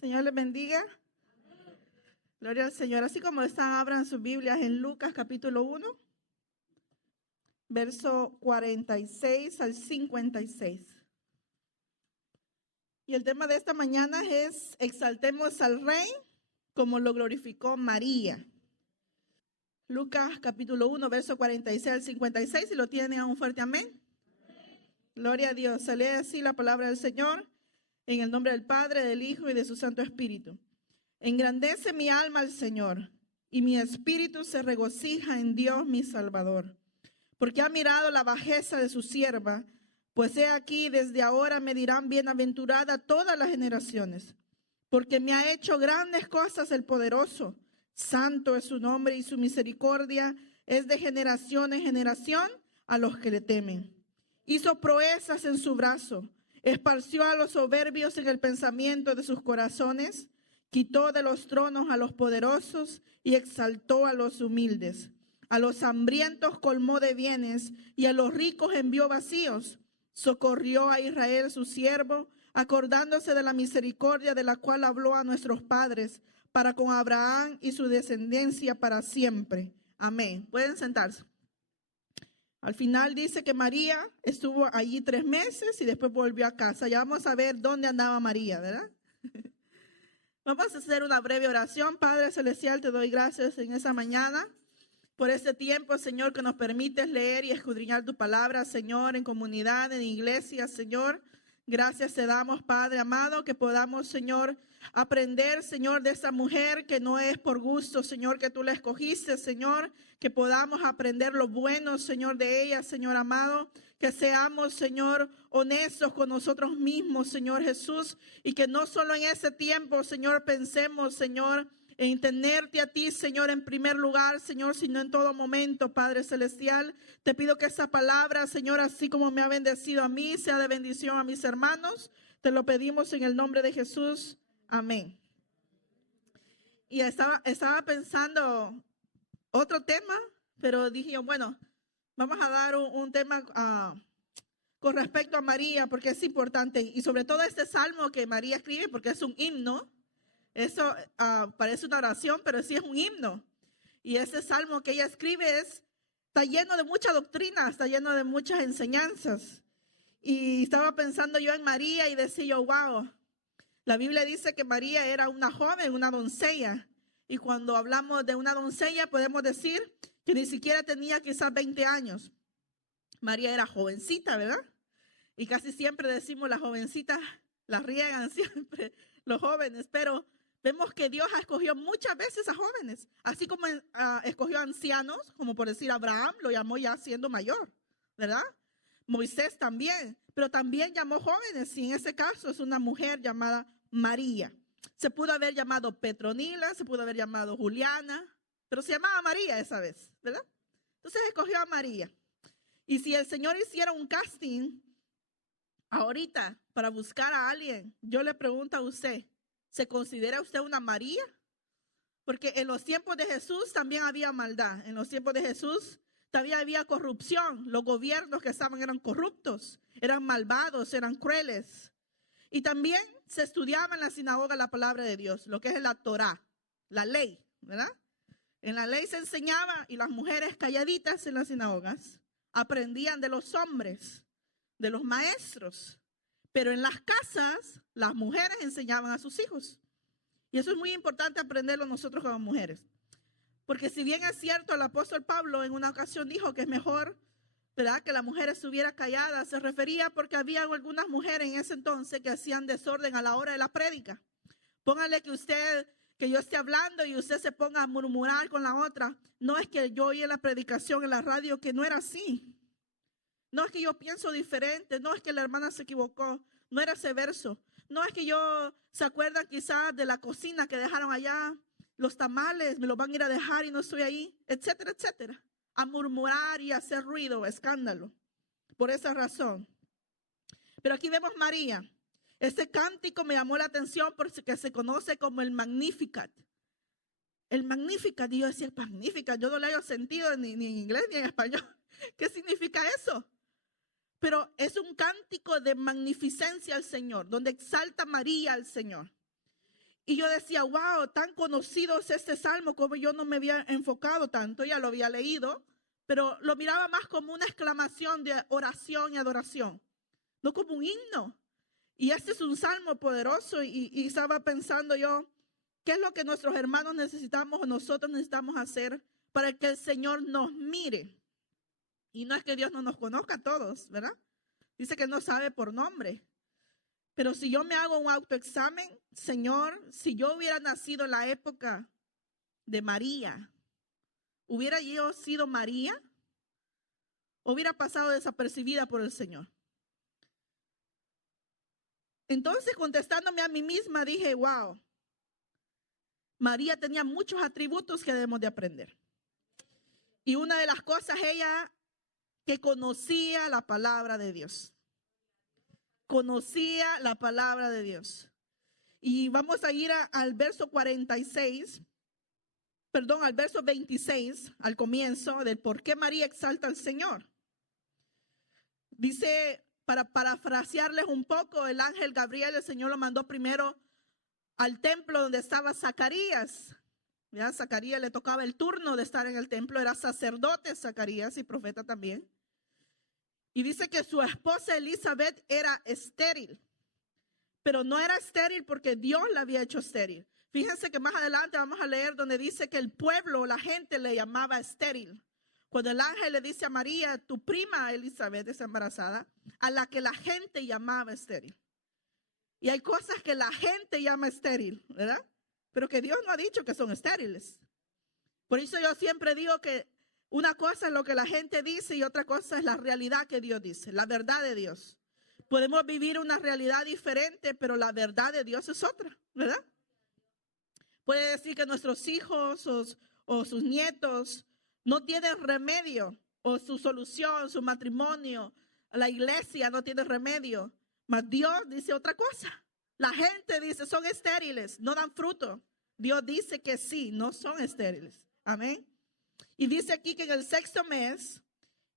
Señor les bendiga. Gloria al Señor. Así como están, abran sus Biblias en Lucas capítulo 1, verso 46 al 56. Y el tema de esta mañana es: exaltemos al Rey como lo glorificó María. Lucas capítulo 1, verso 46 al 56. Si lo tienen, a un fuerte amén. Gloria a Dios. Se lee así la palabra del Señor, en el nombre del Padre, del Hijo y de su Santo Espíritu. Engrandece mi alma al Señor, y mi espíritu se regocija en Dios mi Salvador, porque ha mirado la bajeza de su sierva. Pues he aquí, desde ahora me dirán bienaventurada todas las generaciones, porque me ha hecho grandes cosas el poderoso. Santo es su nombre, y su misericordia es de generación en generación a los que le temen. Hizo proezas en su brazo, esparció a los soberbios en el pensamiento de sus corazones, quitó de los tronos a los poderosos y exaltó a los humildes. A los hambrientos colmó de bienes y a los ricos envió vacíos. Socorrió a Israel su siervo, acordándose de la misericordia de la cual habló a nuestros padres, para con Abraham y su descendencia para siempre. Amén. Pueden sentarse. Al final dice que María estuvo allí 3 meses y después volvió a casa. Ya vamos a ver dónde andaba María, ¿verdad? Vamos a hacer una breve oración. Padre Celestial, te doy gracias en esa mañana por este tiempo, Señor, que nos permites leer y escudriñar tu palabra, Señor, en comunidad, en iglesia, Señor. Gracias te damos, Padre amado, que podamos, Señor, aprender, Señor, de esa mujer que no es por gusto, Señor, que tú la escogiste, Señor, que podamos aprender lo bueno, Señor, de ella, Señor amado, que seamos, Señor, honestos con nosotros mismos, Señor Jesús, y que no solo en ese tiempo, Señor, pensemos, Señor, en tenerte a ti, Señor, en primer lugar, Señor, sino en todo momento, Padre Celestial. Te pido que esa palabra, Señor, así como me ha bendecido a mí, sea de bendición a mis hermanos. Te lo pedimos en el nombre de Jesús. Amén. Y estaba pensando otro tema, pero dije yo, bueno, vamos a dar un tema con respecto a María, porque es importante. Y sobre todo este salmo que María escribe, porque es un himno. Eso parece una oración, pero sí es un himno. Y ese salmo que ella escribe está lleno de mucha doctrina, está lleno de muchas enseñanzas. Y estaba pensando yo en María y decía yo, wow, la Biblia dice que María era una joven, una doncella. Y cuando hablamos de una doncella, podemos decir que ni siquiera tenía quizás 20 años. María era jovencita, ¿verdad? Y casi siempre decimos las jovencitas las riegan siempre, los jóvenes, pero vemos que Dios escogió muchas veces a jóvenes, así como escogió a ancianos, como por decir Abraham, lo llamó ya siendo mayor, ¿verdad? Moisés también, pero también llamó jóvenes, y en ese caso es una mujer llamada María. Se pudo haber llamado Petronila, se pudo haber llamado Juliana, pero se llamaba María esa vez, ¿verdad? Entonces escogió a María. Y si el Señor hiciera un casting ahorita para buscar a alguien, yo le pregunto a usted, ¿se considera usted una María? Porque en los tiempos de Jesús también había maldad. En los tiempos de Jesús también había corrupción. Los gobiernos que estaban eran corruptos, eran malvados, eran crueles. Y también se estudiaba en la sinagoga la palabra de Dios, lo que es la Torá, la ley, ¿verdad? En la ley se enseñaba, y las mujeres calladitas en las sinagogas aprendían de los hombres, de los maestros. Pero en las casas, las mujeres enseñaban a sus hijos. Y eso es muy importante aprenderlo nosotros como mujeres. Porque si bien es cierto, el apóstol Pablo en una ocasión dijo que es mejor, ¿verdad?, que la mujer estuviera callada, se refería porque había algunas mujeres en ese entonces que hacían desorden a la hora de la prédica. Póngale que yo esté hablando y usted se ponga a murmurar con la otra. No es que yo oí en la predicación en la radio que no era así. No es que yo pienso diferente, no es que la hermana se equivocó, no era ese verso. No es que se acuerdan quizás de la cocina que dejaron allá, los tamales me los van a ir a dejar y no estoy ahí, etcétera, etcétera. A murmurar y a hacer ruido, escándalo, por esa razón. Pero aquí vemos María. Este cántico me llamó la atención porque se conoce como el Magnificat. El Magnificat, y yo decía, el Magnificat, yo no le he sentido ni en inglés ni en español. ¿Qué significa eso? Pero es un cántico de magnificencia al Señor, donde exalta María al Señor. Y yo decía, wow, tan conocido es este salmo, como yo no me había enfocado tanto, ya lo había leído, pero lo miraba más como una exclamación de oración y adoración, no como un himno. Y este es un salmo poderoso y estaba pensando yo, ¿qué es lo que nuestros hermanos necesitamos o nosotros necesitamos hacer para que el Señor nos mire? Y no es que Dios no nos conozca a todos, ¿verdad? Dice que no sabe por nombre. Pero si yo me hago un autoexamen, Señor, si yo hubiera nacido en la época de María, ¿hubiera yo sido María? ¿O hubiera pasado desapercibida por el Señor? Entonces, contestándome a mí misma, dije, wow, María tenía muchos atributos que debemos de aprender. Y una de las cosas, ella que conocía la palabra de Dios. Conocía la palabra de Dios. Y vamos a ir al verso 46, perdón, al verso 26, al comienzo, del por qué María exalta al Señor. Dice, para parafrasearles un poco, el ángel Gabriel, el Señor lo mandó primero al templo donde estaba Zacarías. Ya, Zacarías le tocaba el turno de estar en el templo, era sacerdote Zacarías y profeta también. Y dice que su esposa Elizabeth era estéril, pero no era estéril porque Dios la había hecho estéril. Fíjense que más adelante vamos a leer donde dice que el pueblo, la gente le llamaba estéril. Cuando el ángel le dice a María, tu prima Elizabeth es embarazada, a la que la gente llamaba estéril. Y hay cosas que la gente llama estéril, ¿verdad? Pero que Dios no ha dicho que son estériles. Por eso yo siempre digo que una cosa es lo que la gente dice y otra cosa es la realidad que Dios dice, la verdad de Dios. Podemos vivir una realidad diferente, pero la verdad de Dios es otra, ¿verdad? Puede decir que nuestros hijos o sus nietos no tienen remedio, o su solución, su matrimonio, la iglesia no tiene remedio. Mas Dios dice otra cosa. La gente dice son estériles, no dan fruto. Dios dice que sí, no son estériles. Amén. Y dice aquí que en el 6º mes,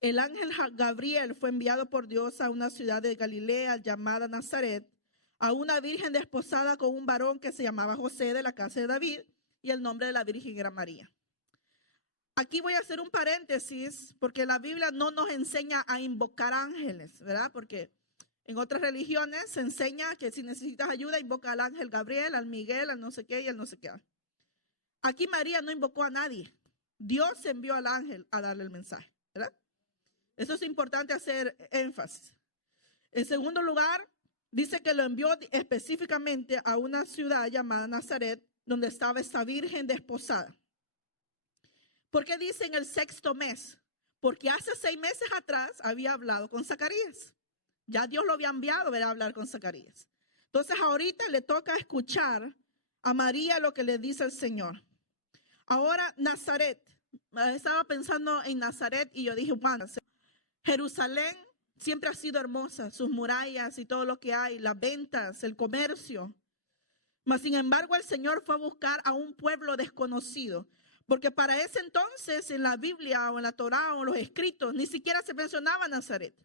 el ángel Gabriel fue enviado por Dios a una ciudad de Galilea llamada Nazaret, a una virgen desposada con un varón que se llamaba José, de la casa de David, y el nombre de la virgen era María. Aquí voy a hacer un paréntesis porque la Biblia no nos enseña a invocar ángeles, ¿verdad? Porque en otras religiones se enseña que si necesitas ayuda, invoca al ángel Gabriel, al Miguel, al no sé qué y al no sé qué. Aquí María no invocó a nadie. Dios envió al ángel a darle el mensaje, ¿verdad? Eso es importante hacer énfasis. En segundo lugar, dice que lo envió específicamente a una ciudad llamada Nazaret, donde estaba esta virgen desposada. ¿Por qué dice en el 6º mes? Porque hace 6 meses atrás había hablado con Zacarías. Ya Dios lo había enviado a hablar con Zacarías. Entonces ahorita le toca escuchar a María lo que le dice el Señor. Ahora Nazaret. Estaba pensando en Nazaret y yo dije, bueno, Jerusalén siempre ha sido hermosa, sus murallas y todo lo que hay, las ventas, el comercio. Mas sin embargo el Señor fue a buscar a un pueblo desconocido. Porque para ese entonces en la Biblia o en la Torá o en los escritos ni siquiera se mencionaba Nazaret.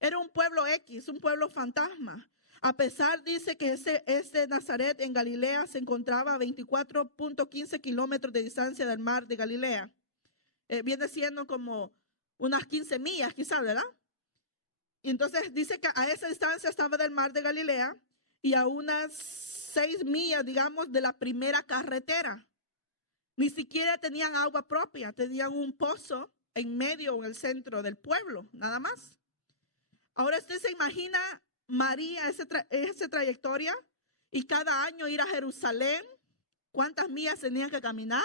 Era un pueblo X, un pueblo fantasma. A pesar, dice que ese Nazaret en Galilea se encontraba a 24.15 kilómetros de distancia del mar de Galilea. Viene siendo como unas 15 millas quizás, ¿verdad? Y entonces dice que a esa distancia estaba del mar de Galilea y a unas 6 millas, digamos, de la primera carretera. Ni siquiera tenían agua propia, tenían un pozo en medio o en el centro del pueblo, nada más. Ahora usted se imagina María, esa trayectoria, y cada año ir a Jerusalén, ¿cuántas millas tenían que caminar?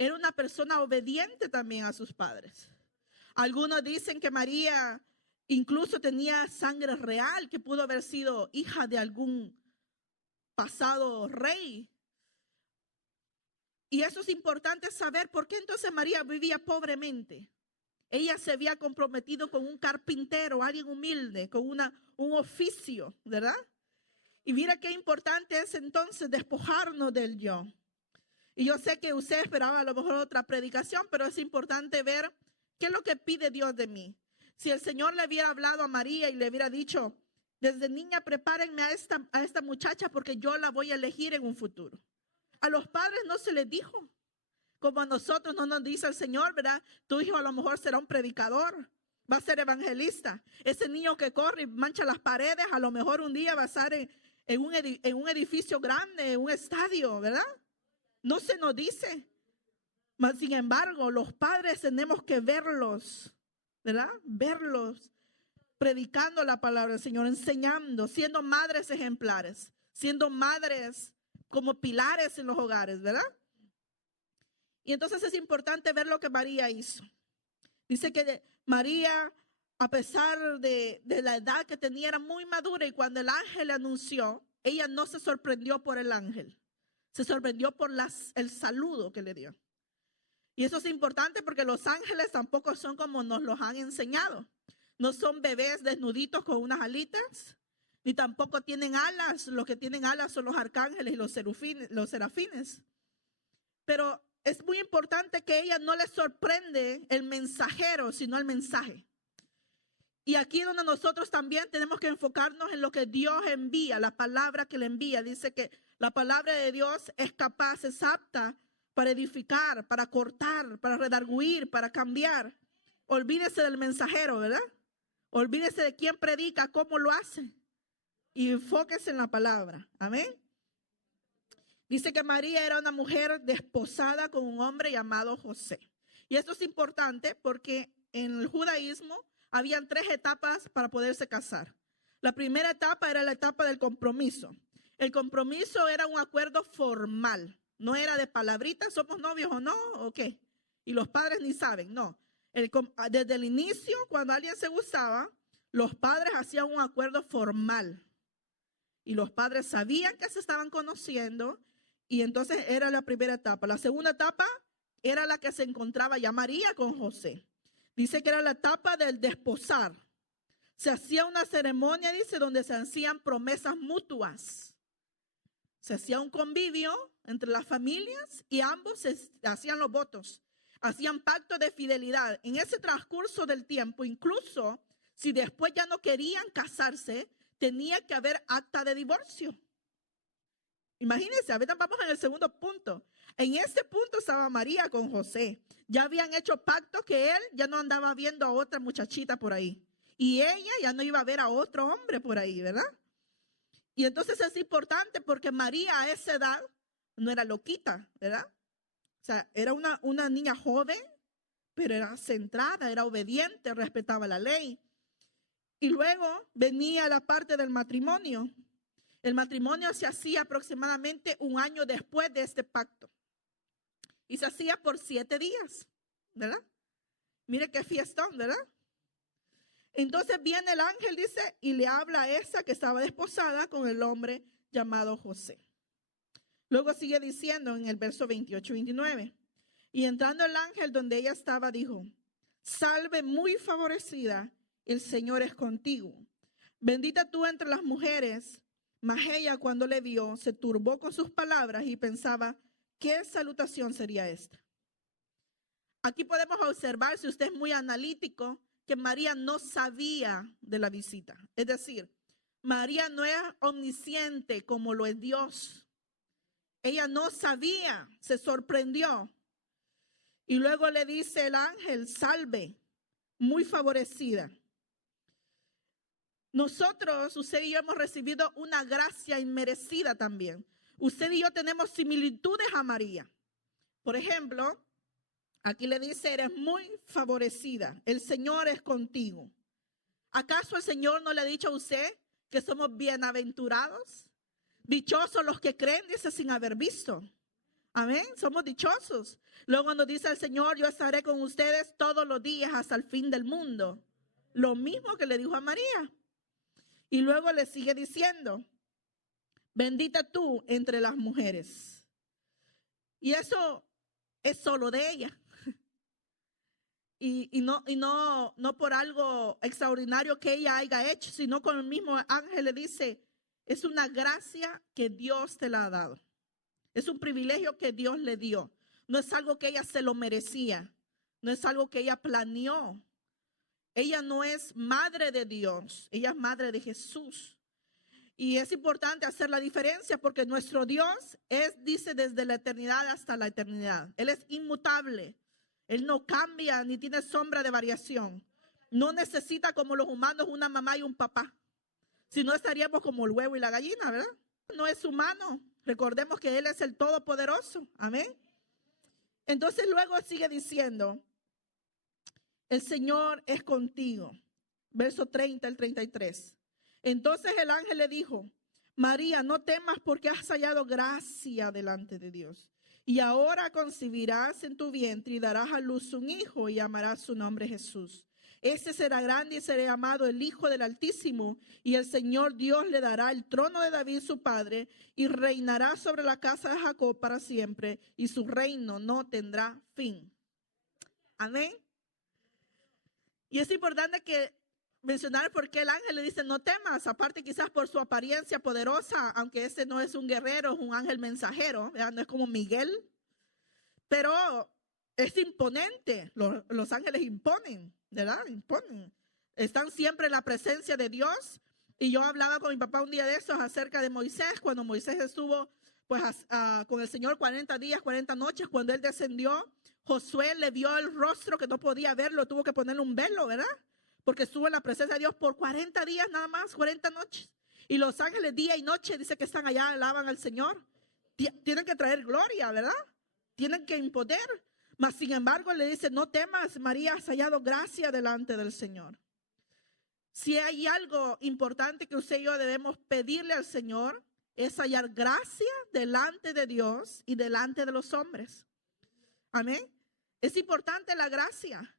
Era una persona obediente también a sus padres. Algunos dicen que María incluso tenía sangre real, que pudo haber sido hija de algún pasado rey. Y eso es importante saber por qué entonces María vivía pobremente. Ella se había comprometido con un carpintero, alguien humilde, con un oficio, ¿verdad? Y mira qué importante es entonces despojarnos del yo. Y yo sé que usted esperaba a lo mejor otra predicación, pero es importante ver qué es lo que pide Dios de mí. Si el Señor le hubiera hablado a María y le hubiera dicho, Desde niña prepárenme a esta muchacha porque yo la voy a elegir en un futuro. A los padres no se les dijo, como a nosotros no nos dice el Señor, ¿verdad? Tu hijo a lo mejor será un predicador, va a ser evangelista. Ese niño que corre y mancha las paredes, a lo mejor un día va a estar en un edificio grande, en un estadio, ¿verdad? No se nos dice. Mas, sin embargo, los padres tenemos que verlos, ¿verdad? Verlos predicando la palabra del Señor, enseñando, siendo madres ejemplares, siendo madres como pilares en los hogares, ¿verdad? Y entonces es importante ver lo que María hizo. Dice que María, a pesar de la edad que tenía, era muy madura, y cuando el ángel le anunció, ella no se sorprendió por el ángel, se sorprendió por el saludo que le dio. Y eso es importante porque los ángeles tampoco son como nos los han enseñado. No son bebés desnuditos con unas alitas, ni tampoco tienen alas. Los que tienen alas son los arcángeles y los serafines. Pero es muy importante que ella no le sorprende el mensajero, sino el mensaje. Y aquí es donde nosotros también tenemos que enfocarnos en lo que Dios envía, la palabra que le envía. Dice que la palabra de Dios es capaz, es apta para edificar, para cortar, para redarguir, para cambiar. Olvídese del mensajero, ¿verdad? Olvídese de quién predica, cómo lo hace. Y enfóquese en la palabra. Amén. Dice que María era una mujer desposada con un hombre llamado José. Y esto es importante porque en el judaísmo habían 3 etapas para poderse casar. La primera etapa era la etapa del compromiso. El compromiso era un acuerdo formal. No era de palabritas, somos novios o no, o qué. Y los padres ni saben, no. Desde el inicio, cuando alguien se gustaba, los padres hacían un acuerdo formal. Y los padres sabían que se estaban conociendo. Y entonces era la primera etapa. La segunda etapa era la que se encontraba ya María con José. Dice que era la etapa del desposar. Se hacía una ceremonia, dice, donde se hacían promesas mutuas. Se hacía un convivio entre las familias y ambos se hacían los votos. Hacían pacto de fidelidad. En ese transcurso del tiempo, incluso si después ya no querían casarse, tenía que haber acta de divorcio. Imagínense, ahorita vamos en el segundo punto. En este punto estaba María con José. Ya habían hecho pacto que él ya no andaba viendo a otra muchachita por ahí. Y ella ya no iba a ver a otro hombre por ahí, ¿verdad? Y entonces es importante porque María a esa edad no era loquita, ¿verdad? O sea, era una niña joven, pero era centrada, era obediente, respetaba la ley. Y luego venía la parte del matrimonio. El matrimonio se hacía aproximadamente un año después de este pacto. Y se hacía por 7 días, ¿verdad? Mire qué fiestón, ¿verdad? Entonces viene el ángel, dice, y le habla a esa que estaba desposada con el hombre llamado José. Luego sigue diciendo en el verso 28-29. Y entrando el ángel donde ella estaba, dijo: salve muy favorecida, el Señor es contigo. Bendita tú entre las mujeres. Mas ella, cuando le vio, se turbó con sus palabras y pensaba, ¿qué salutación sería esta? Aquí podemos observar, si usted es muy analítico, que María no sabía de la visita. Es decir, María no es omnisciente como lo es Dios. Ella no sabía, se sorprendió. Y luego le dice el ángel: salve, muy favorecida. Nosotros, usted y yo, hemos recibido una gracia inmerecida también. Usted y yo tenemos similitudes a María. Por ejemplo, aquí le dice: eres muy favorecida, el Señor es contigo. ¿Acaso el Señor no le ha dicho a usted que somos bienaventurados? Dichosos los que creen, dice, sin haber visto. Amén, somos dichosos. Luego nos dice el Señor: yo estaré con ustedes todos los días hasta el fin del mundo. Lo mismo que le dijo a María. Y luego le sigue diciendo: bendita tú entre las mujeres. Y eso es solo de ella. Y no por algo extraordinario que ella haya hecho, sino con el mismo ángel le dice: es una gracia que Dios te la ha dado. Es un privilegio que Dios le dio. No es algo que ella se lo merecía. No es algo que ella planeó. Ella no es madre de Dios, ella es madre de Jesús. Y es importante hacer la diferencia porque nuestro Dios dice, desde la eternidad hasta la eternidad. Él es inmutable. Él no cambia ni tiene sombra de variación. No necesita como los humanos una mamá y un papá. Si no, estaríamos como el huevo y la gallina, ¿verdad? No es humano. Recordemos que Él es el Todopoderoso. Amén. Entonces luego sigue diciendo, el Señor es contigo. Verso 30 al 33. Entonces el ángel le dijo, María, no temas porque has hallado gracia delante de Dios. Y ahora concebirás en tu vientre y darás a luz un hijo y llamarás su nombre Jesús. Ese será grande y será llamado el Hijo del Altísimo. Y el Señor Dios le dará el trono de David su padre y reinará sobre la casa de Jacob para siempre. Y su reino no tendrá fin. Amén. Y es importante que mencionar por qué el ángel le dice no temas, aparte quizás por su apariencia poderosa, aunque ese no es un guerrero, es un ángel mensajero, ¿verdad? No es como Miguel, pero es imponente. Los ángeles imponen, ¿verdad? Imponen. Están siempre en la presencia de Dios. Y yo hablaba con mi papá un día de esos acerca de Moisés, cuando Moisés estuvo pues con el Señor 40 días, 40 noches, cuando él descendió, Josué le vio el rostro que no podía verlo, tuvo que ponerle un velo, ¿verdad? Porque estuvo en la presencia de Dios por 40 días nada más, 40 noches. Y los ángeles día y noche, dice que están allá, alaban al Señor. Tienen que traer gloria, ¿verdad? Tienen que imponer. Mas sin embargo le dice, no temas, María, has hallado gracia delante del Señor. Si hay algo importante que usted y yo debemos pedirle al Señor, es hallar gracia delante de Dios y delante de los hombres. Amén. Es importante la gracia,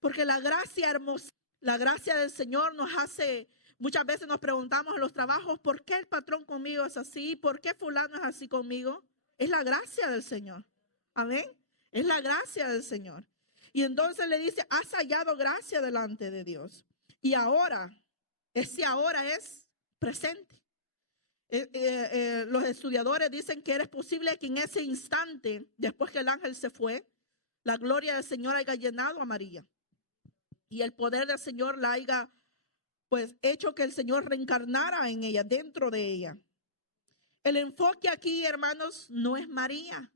porque la gracia hermosa, la gracia del Señor nos hace, muchas veces nos preguntamos en los trabajos, ¿por qué el patrón conmigo es así? ¿Por qué fulano es así conmigo? Es la gracia del Señor. Amén. Es la gracia del Señor. Y entonces le dice, has hallado gracia delante de Dios. Y ahora, ese ahora es presente. Los estudiadores dicen que es posible que en ese instante, después que el ángel se fue, la gloria del Señor haya llenado a María. Y el poder del Señor la haya, pues, hecho que el Señor reencarnara en ella, dentro de ella. El enfoque aquí, hermanos, no es María,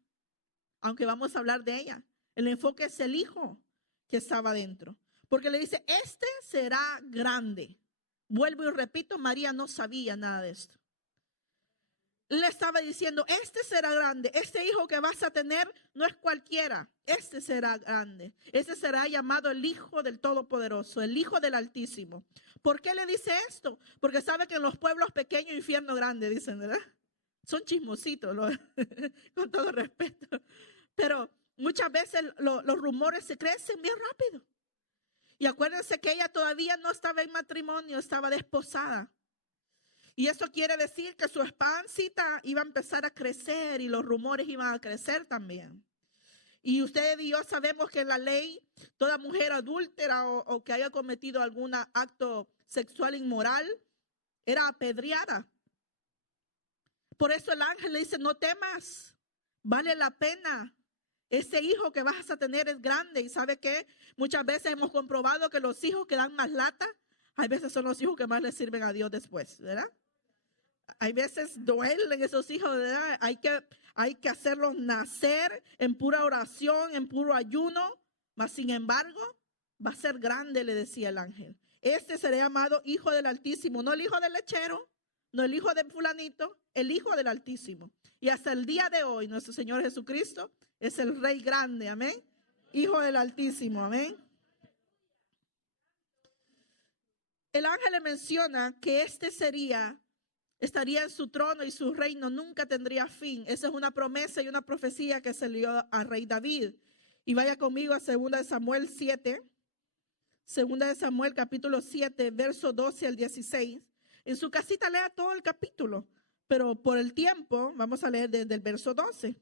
aunque vamos a hablar de ella. El enfoque es el Hijo que estaba dentro. Porque le dice, este será grande. Vuelvo y repito, María no sabía nada de esto. Le estaba diciendo, este será grande, este hijo que vas a tener no es cualquiera, este será grande, este será llamado el Hijo del Todopoderoso, el Hijo del Altísimo. ¿Por qué le dice esto? Porque sabe que en los pueblos pequeños, infierno grande, dicen, ¿verdad? Son chismositos, con todo respeto, pero muchas veces los rumores se crecen bien rápido. Y acuérdense que ella todavía no estaba en matrimonio, estaba desposada. Y eso quiere decir que su pancita iba a empezar a crecer y los rumores iban a crecer también. Y ustedes y yo sabemos que en la ley, toda mujer adúltera o que haya cometido algún acto sexual inmoral era apedreada. Por eso el ángel le dice, no temas, vale la pena. Ese hijo que vas a tener es grande. ¿Y sabe qué? Muchas veces hemos comprobado que los hijos que dan más lata, hay veces son los hijos que más le sirven a Dios después, ¿verdad? Hay veces duelen esos hijos, ¿verdad? Hay que hacerlos nacer en pura oración, en puro ayuno. Mas sin embargo, va a ser grande, le decía el ángel. Este será llamado Hijo del Altísimo, no el hijo del lechero, no el hijo de fulanito, el Hijo del Altísimo. Y hasta el día de hoy, nuestro Señor Jesucristo es el Rey grande, amén. Hijo del Altísimo, amén. El ángel le menciona que este estaría en su trono y su reino nunca tendría fin. Esa es una promesa y una profecía que se le dio al rey David. Y vaya conmigo a 2 Samuel 7. 2 Samuel capítulo 7, verso 12 al 16. En su casita lea todo el capítulo, pero por el tiempo vamos a leer desde el verso 12.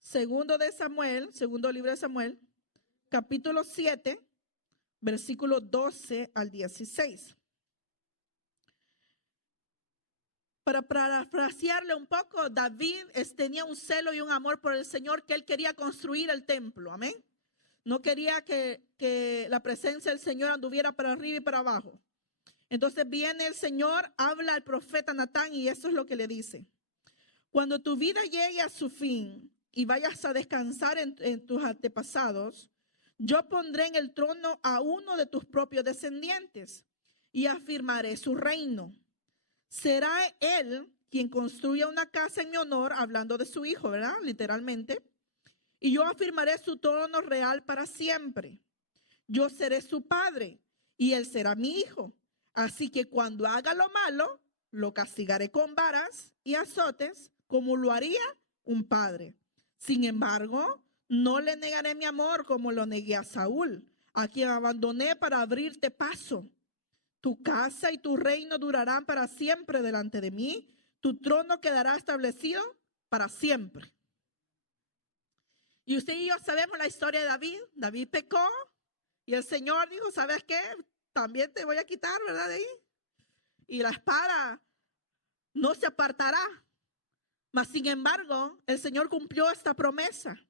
Segundo libro de Samuel, capítulo 7, versículo 12 al 16. Para parafrasearle un poco, David tenía un celo y un amor por el Señor que él quería construir el templo, amén. No quería que la presencia del Señor anduviera para arriba y para abajo. Entonces viene el Señor, habla al profeta Natán y eso es lo que le dice. Cuando tu vida llegue a su fin y vayas a descansar en tus antepasados, yo pondré en el trono a uno de tus propios descendientes y afirmaré su reino. Será él quien construya una casa en mi honor, hablando de su hijo, ¿verdad? Literalmente. Y yo afirmaré su trono real para siempre. Yo seré su padre y él será mi hijo. Así que cuando haga lo malo, lo castigaré con varas y azotes, como lo haría un padre. Sin embargo, no le negaré mi amor como lo negué a Saúl, a quien abandoné para abrirte paso. Tu casa y tu reino durarán para siempre delante de mí. Tu trono quedará establecido para siempre. Y usted y yo sabemos la historia de David. David pecó y el Señor dijo, ¿sabes qué? También te voy a quitar, ¿verdad? De ahí. Y la espada no se apartará. Mas sin embargo, el Señor cumplió esta promesa,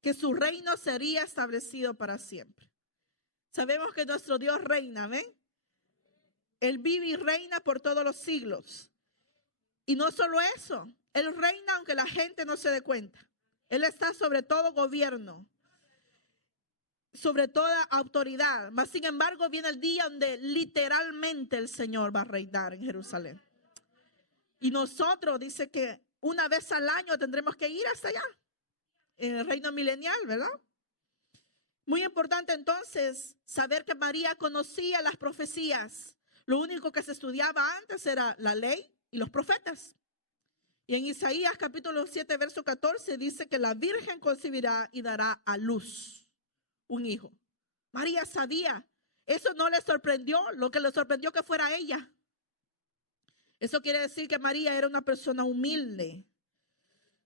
que su reino sería establecido para siempre. Sabemos que nuestro Dios reina, ¿ven? Él vive y reina por todos los siglos. Y no solo eso, Él reina aunque la gente no se dé cuenta. Él está sobre todo gobierno, sobre toda autoridad. Mas sin embargo viene el día donde literalmente el Señor va a reinar en Jerusalén. Y nosotros, dice que una vez al año tendremos que ir hasta allá, en el reino milenial, ¿verdad? Muy importante entonces saber que María conocía las profecías. Lo único que se estudiaba antes era la ley y los profetas. Y en Isaías capítulo 7, verso 14 dice que la virgen concebirá y dará a luz un hijo. María sabía. Eso no le sorprendió, lo que le sorprendió que fuera ella. Eso quiere decir que María era una persona humilde.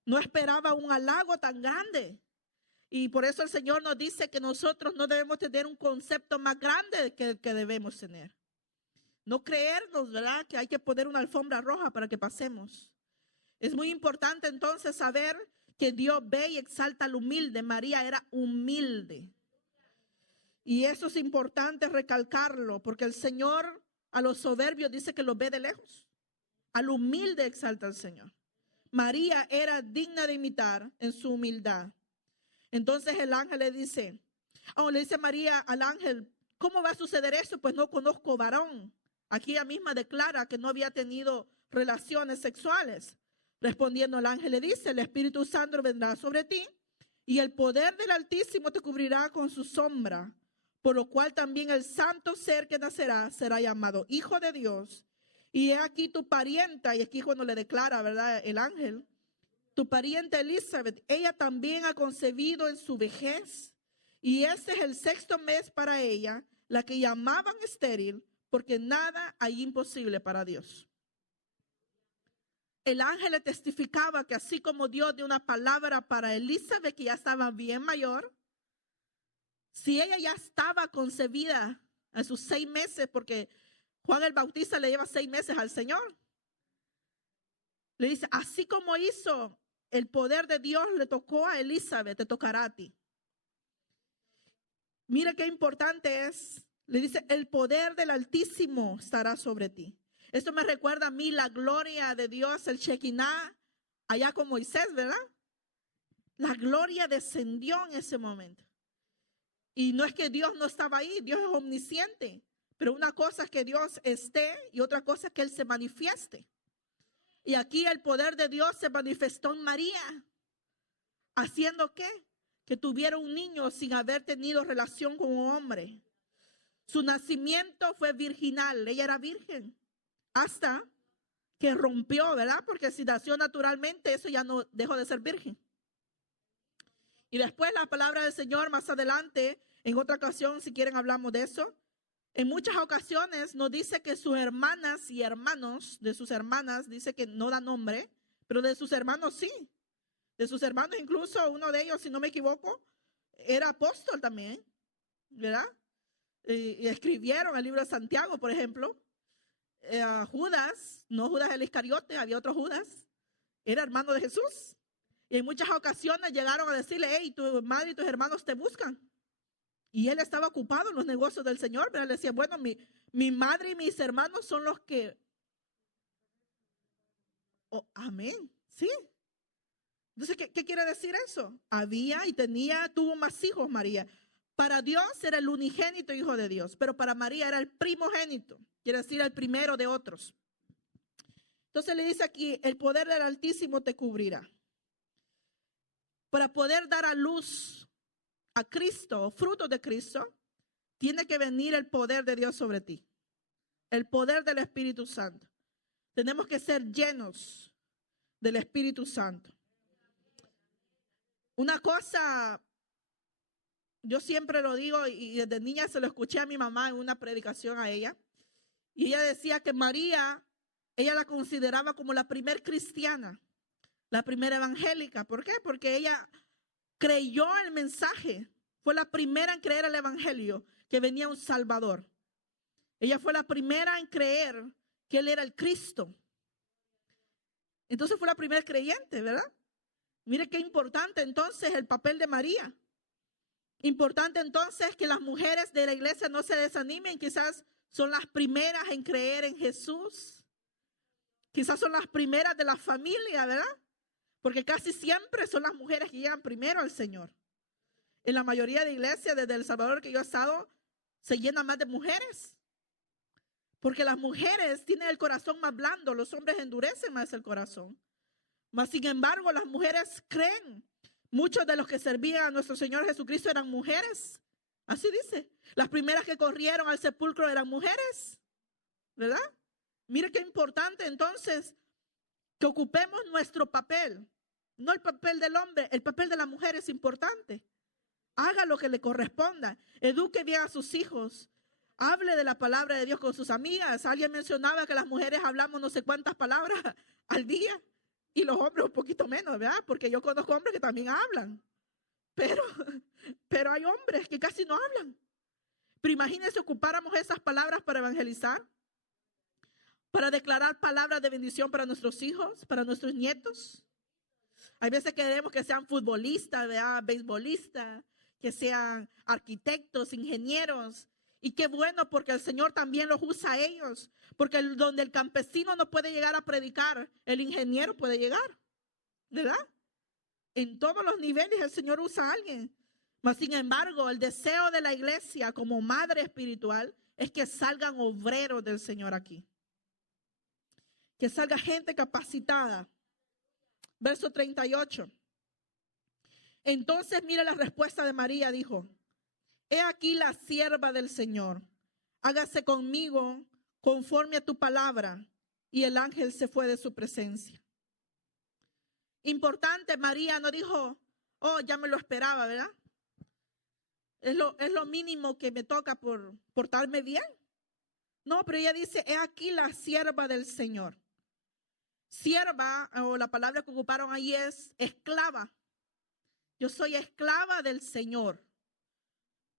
No esperaba un halago tan grande. Y por eso el Señor nos dice que nosotros no debemos tener un concepto más grande que el que debemos tener. No creernos, ¿verdad? Que hay que poner una alfombra roja para que pasemos. Es muy importante entonces saber que Dios ve y exalta al humilde. María era humilde. Y eso es importante recalcarlo, porque el Señor a los soberbios dice que los ve de lejos. Al humilde exalta al Señor. María era digna de imitar en su humildad. Entonces el ángel le dice María al ángel, ¿cómo va a suceder eso? Pues no conozco varón. Aquí ella misma declara que no había tenido relaciones sexuales. Respondiendo el ángel le dice, el Espíritu Santo vendrá sobre ti y el poder del Altísimo te cubrirá con su sombra, por lo cual también el santo ser que nacerá será llamado Hijo de Dios. Y he aquí tu parienta, y aquí cuando le declara, ¿verdad? El ángel, tu parienta Elizabeth, ella también ha concebido en su vejez, y este es el 6º mes para ella, la que llamaban estéril, porque nada hay imposible para Dios. El ángel le testificaba que así como Dios dio una palabra para Elizabeth, que ya estaba bien mayor, si ella ya estaba concebida a sus 6 meses, porque Juan el Bautista le lleva 6 meses al Señor. Le dice, así como hizo el poder de Dios, le tocó a Elizabeth, te tocará a ti. Mira qué importante es. Le dice, el poder del Altísimo estará sobre ti. Esto me recuerda a mí la gloria de Dios, el Shekinah, allá con Moisés, ¿verdad? La gloria descendió en ese momento. Y no es que Dios no estaba ahí, Dios es omnisciente. Pero una cosa es que Dios esté y otra cosa es que Él se manifieste. Y aquí el poder de Dios se manifestó en María. ¿Haciendo qué? Que tuviera un niño sin haber tenido relación con un hombre. Su nacimiento fue virginal, ella era virgen. Hasta que rompió, ¿verdad? Porque si nació naturalmente, eso ya no dejó de ser virgen. Y después la palabra del Señor más adelante, en otra ocasión, si quieren hablamos de eso. En muchas ocasiones nos dice que sus hermanas y hermanos, de sus hermanas, dice que no da nombre, pero de sus hermanos sí. De sus hermanos, incluso uno de ellos, si no me equivoco, era apóstol también, ¿verdad? Y escribieron el libro de Santiago, por ejemplo. Judas, no Judas el Iscariote, había otro Judas, era hermano de Jesús. Y en muchas ocasiones llegaron a decirle, hey, tu madre y tus hermanos te buscan. Y él estaba ocupado en los negocios del Señor, pero él decía, bueno, mi madre y mis hermanos son los que... Oh, amén, sí. Entonces, ¿qué quiere decir eso? Había y tuvo más hijos María. Para Dios era el unigénito hijo de Dios, pero para María era el primogénito, quiere decir el primero de otros. Entonces le dice aquí, el poder del Altísimo te cubrirá. Para poder dar a luz a Cristo, fruto de Cristo, tiene que venir el poder de Dios sobre ti. El poder del Espíritu Santo. Tenemos que ser llenos del Espíritu Santo. Una cosa, yo siempre lo digo y desde niña se lo escuché a mi mamá en una predicación a ella. Y ella decía que María, ella la consideraba como la primer cristiana, la primera evangélica. ¿Por qué? Porque ella creyó el mensaje. Fue la primera en creer el evangelio, que venía un Salvador. Ella fue la primera en creer que Él era el Cristo. Entonces fue la primera creyente, ¿verdad? Mire qué importante entonces el papel de María. Importante entonces que las mujeres de la iglesia no se desanimen. Quizás son las primeras en creer en Jesús. Quizás son las primeras de la familia, ¿verdad? Porque casi siempre son las mujeres que llegan primero al Señor. En la mayoría de iglesias desde El Salvador que yo he estado, se llena más de mujeres. Porque las mujeres tienen el corazón más blando, los hombres endurecen más el corazón. Mas sin embargo, las mujeres creen. Muchos de los que servían a nuestro Señor Jesucristo eran mujeres. Así dice. Las primeras que corrieron al sepulcro eran mujeres. ¿Verdad? Mire qué importante entonces que ocupemos nuestro papel. No el papel del hombre, el papel de la mujer es importante. Haga lo que le corresponda. Eduque bien a sus hijos. Hable de la palabra de Dios con sus amigas. Alguien mencionaba que las mujeres hablamos no sé cuántas palabras al día y los hombres un poquito menos, ¿verdad? Porque yo conozco hombres que también hablan. Pero hay hombres que casi no hablan. Pero imagínense ocupáramos esas palabras para evangelizar, para declarar palabras de bendición para nuestros hijos, para nuestros nietos. Hay veces que queremos que sean futbolistas, ¿verdad? Beisbolistas, que sean arquitectos, ingenieros. Y qué bueno, porque el Señor también los usa a ellos. Porque donde el campesino no puede llegar a predicar, el ingeniero puede llegar, ¿verdad? En todos los niveles el Señor usa a alguien. Mas sin embargo, el deseo de la iglesia como madre espiritual es que salgan obreros del Señor aquí. Que salga gente capacitada. Verso 38. Entonces mira la respuesta de María, dijo: he aquí la sierva del Señor, hágase conmigo conforme a tu palabra. Y el ángel se fue de su presencia. Importante, María no dijo, oh, ya me lo esperaba, ¿verdad? Es lo mínimo que me toca por portarme bien. No, pero ella dice, he aquí la sierva del Señor. Sierva, o la palabra que ocuparon ahí es esclava. Yo soy esclava del Señor.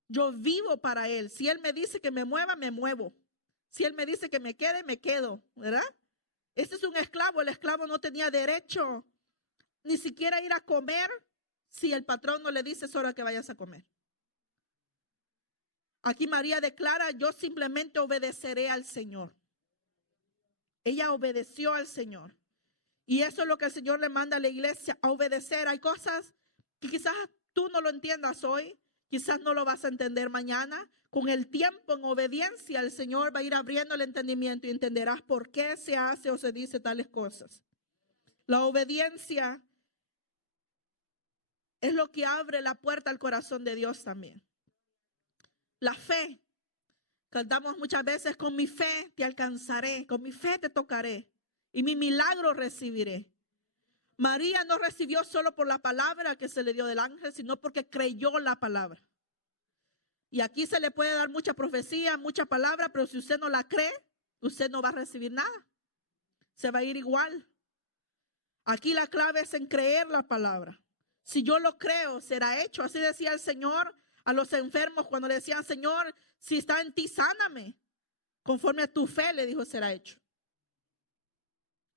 Yo vivo para Él. Si Él me dice que me mueva, me muevo. Si Él me dice que me quede, me quedo, ¿verdad? Este es un esclavo. El esclavo no tenía derecho ni siquiera ir a comer si el patrón no le dice es hora que vayas a comer. Aquí María declara, yo simplemente obedeceré al Señor. Ella obedeció al Señor. Y eso es lo que el Señor le manda a la iglesia, a obedecer. Hay cosas que quizás tú no lo entiendas hoy, quizás no lo vas a entender mañana. Con el tiempo, en obediencia, el Señor va a ir abriendo el entendimiento y entenderás por qué se hace o se dice tales cosas. La obediencia es lo que abre la puerta al corazón de Dios también. La fe. Cantamos muchas veces, con mi fe te alcanzaré, con mi fe te tocaré y mi milagro recibiré. María no recibió solo por la palabra que se le dio del ángel, sino porque creyó la palabra. Y aquí se le puede dar mucha profecía, mucha palabra, pero si usted no la cree, usted no va a recibir nada. Se va a ir igual. Aquí la clave es en creer la palabra. Si yo lo creo, será hecho. Así decía el Señor a los enfermos cuando le decían, Señor, si está en ti, sáname. Conforme a tu fe, le dijo, será hecho.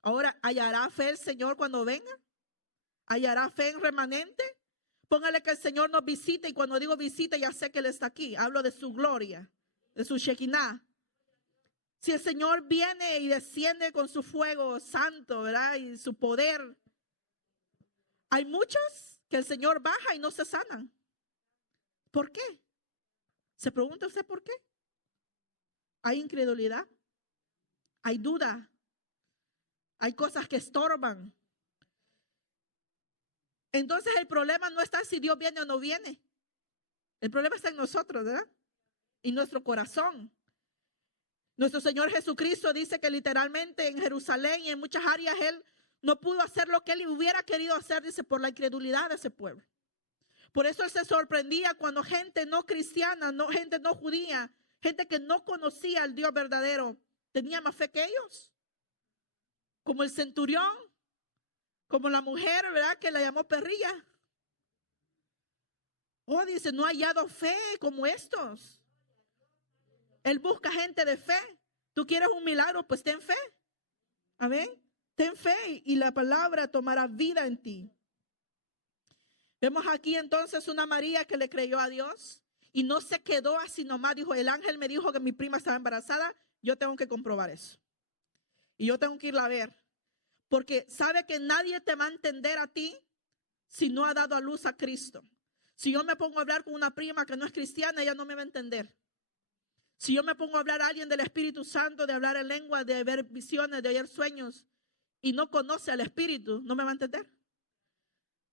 Ahora, ¿hallará fe el Señor cuando venga? ¿Hallará fe en remanente? Póngale que el Señor nos visite, y cuando digo visita ya sé que Él está aquí. Hablo de su gloria, de su Shekinah. Si el Señor viene y desciende con su fuego santo, ¿verdad? Y su poder. Hay muchos que el Señor baja y no se sanan. ¿Por qué? ¿Se pregunta usted por qué? Hay incredulidad. Hay duda. Hay cosas que estorban. Entonces el problema no está si Dios viene o no viene. El problema está en nosotros, ¿verdad? Y nuestro corazón. Nuestro Señor Jesucristo dice que literalmente en Jerusalén y en muchas áreas Él no pudo hacer lo que Él hubiera querido hacer, dice, por la incredulidad de ese pueblo. Por eso Él se sorprendía cuando gente no cristiana, gente no judía, gente que no conocía al Dios verdadero, tenía más fe que ellos. Como el centurión, como la mujer, ¿verdad? Que la llamó perrilla. Oh, dice, no ha hallado fe como estos. Él busca gente de fe. ¿Tú quieres un milagro? Pues ten fe. Amén. Ten fe y la palabra tomará vida en ti. Vemos aquí entonces una María que le creyó a Dios y no se quedó así nomás. Dijo, el ángel me dijo que mi prima estaba embarazada. Yo tengo que comprobar eso. Y yo tengo que irla a ver. Porque sabe que nadie te va a entender a ti si no ha dado a luz a Cristo. Si yo me pongo a hablar con una prima que no es cristiana, ella no me va a entender. Si yo me pongo a hablar a alguien del Espíritu Santo, de hablar en lengua, de ver visiones, de oír sueños, y no conoce al Espíritu, no me va a entender.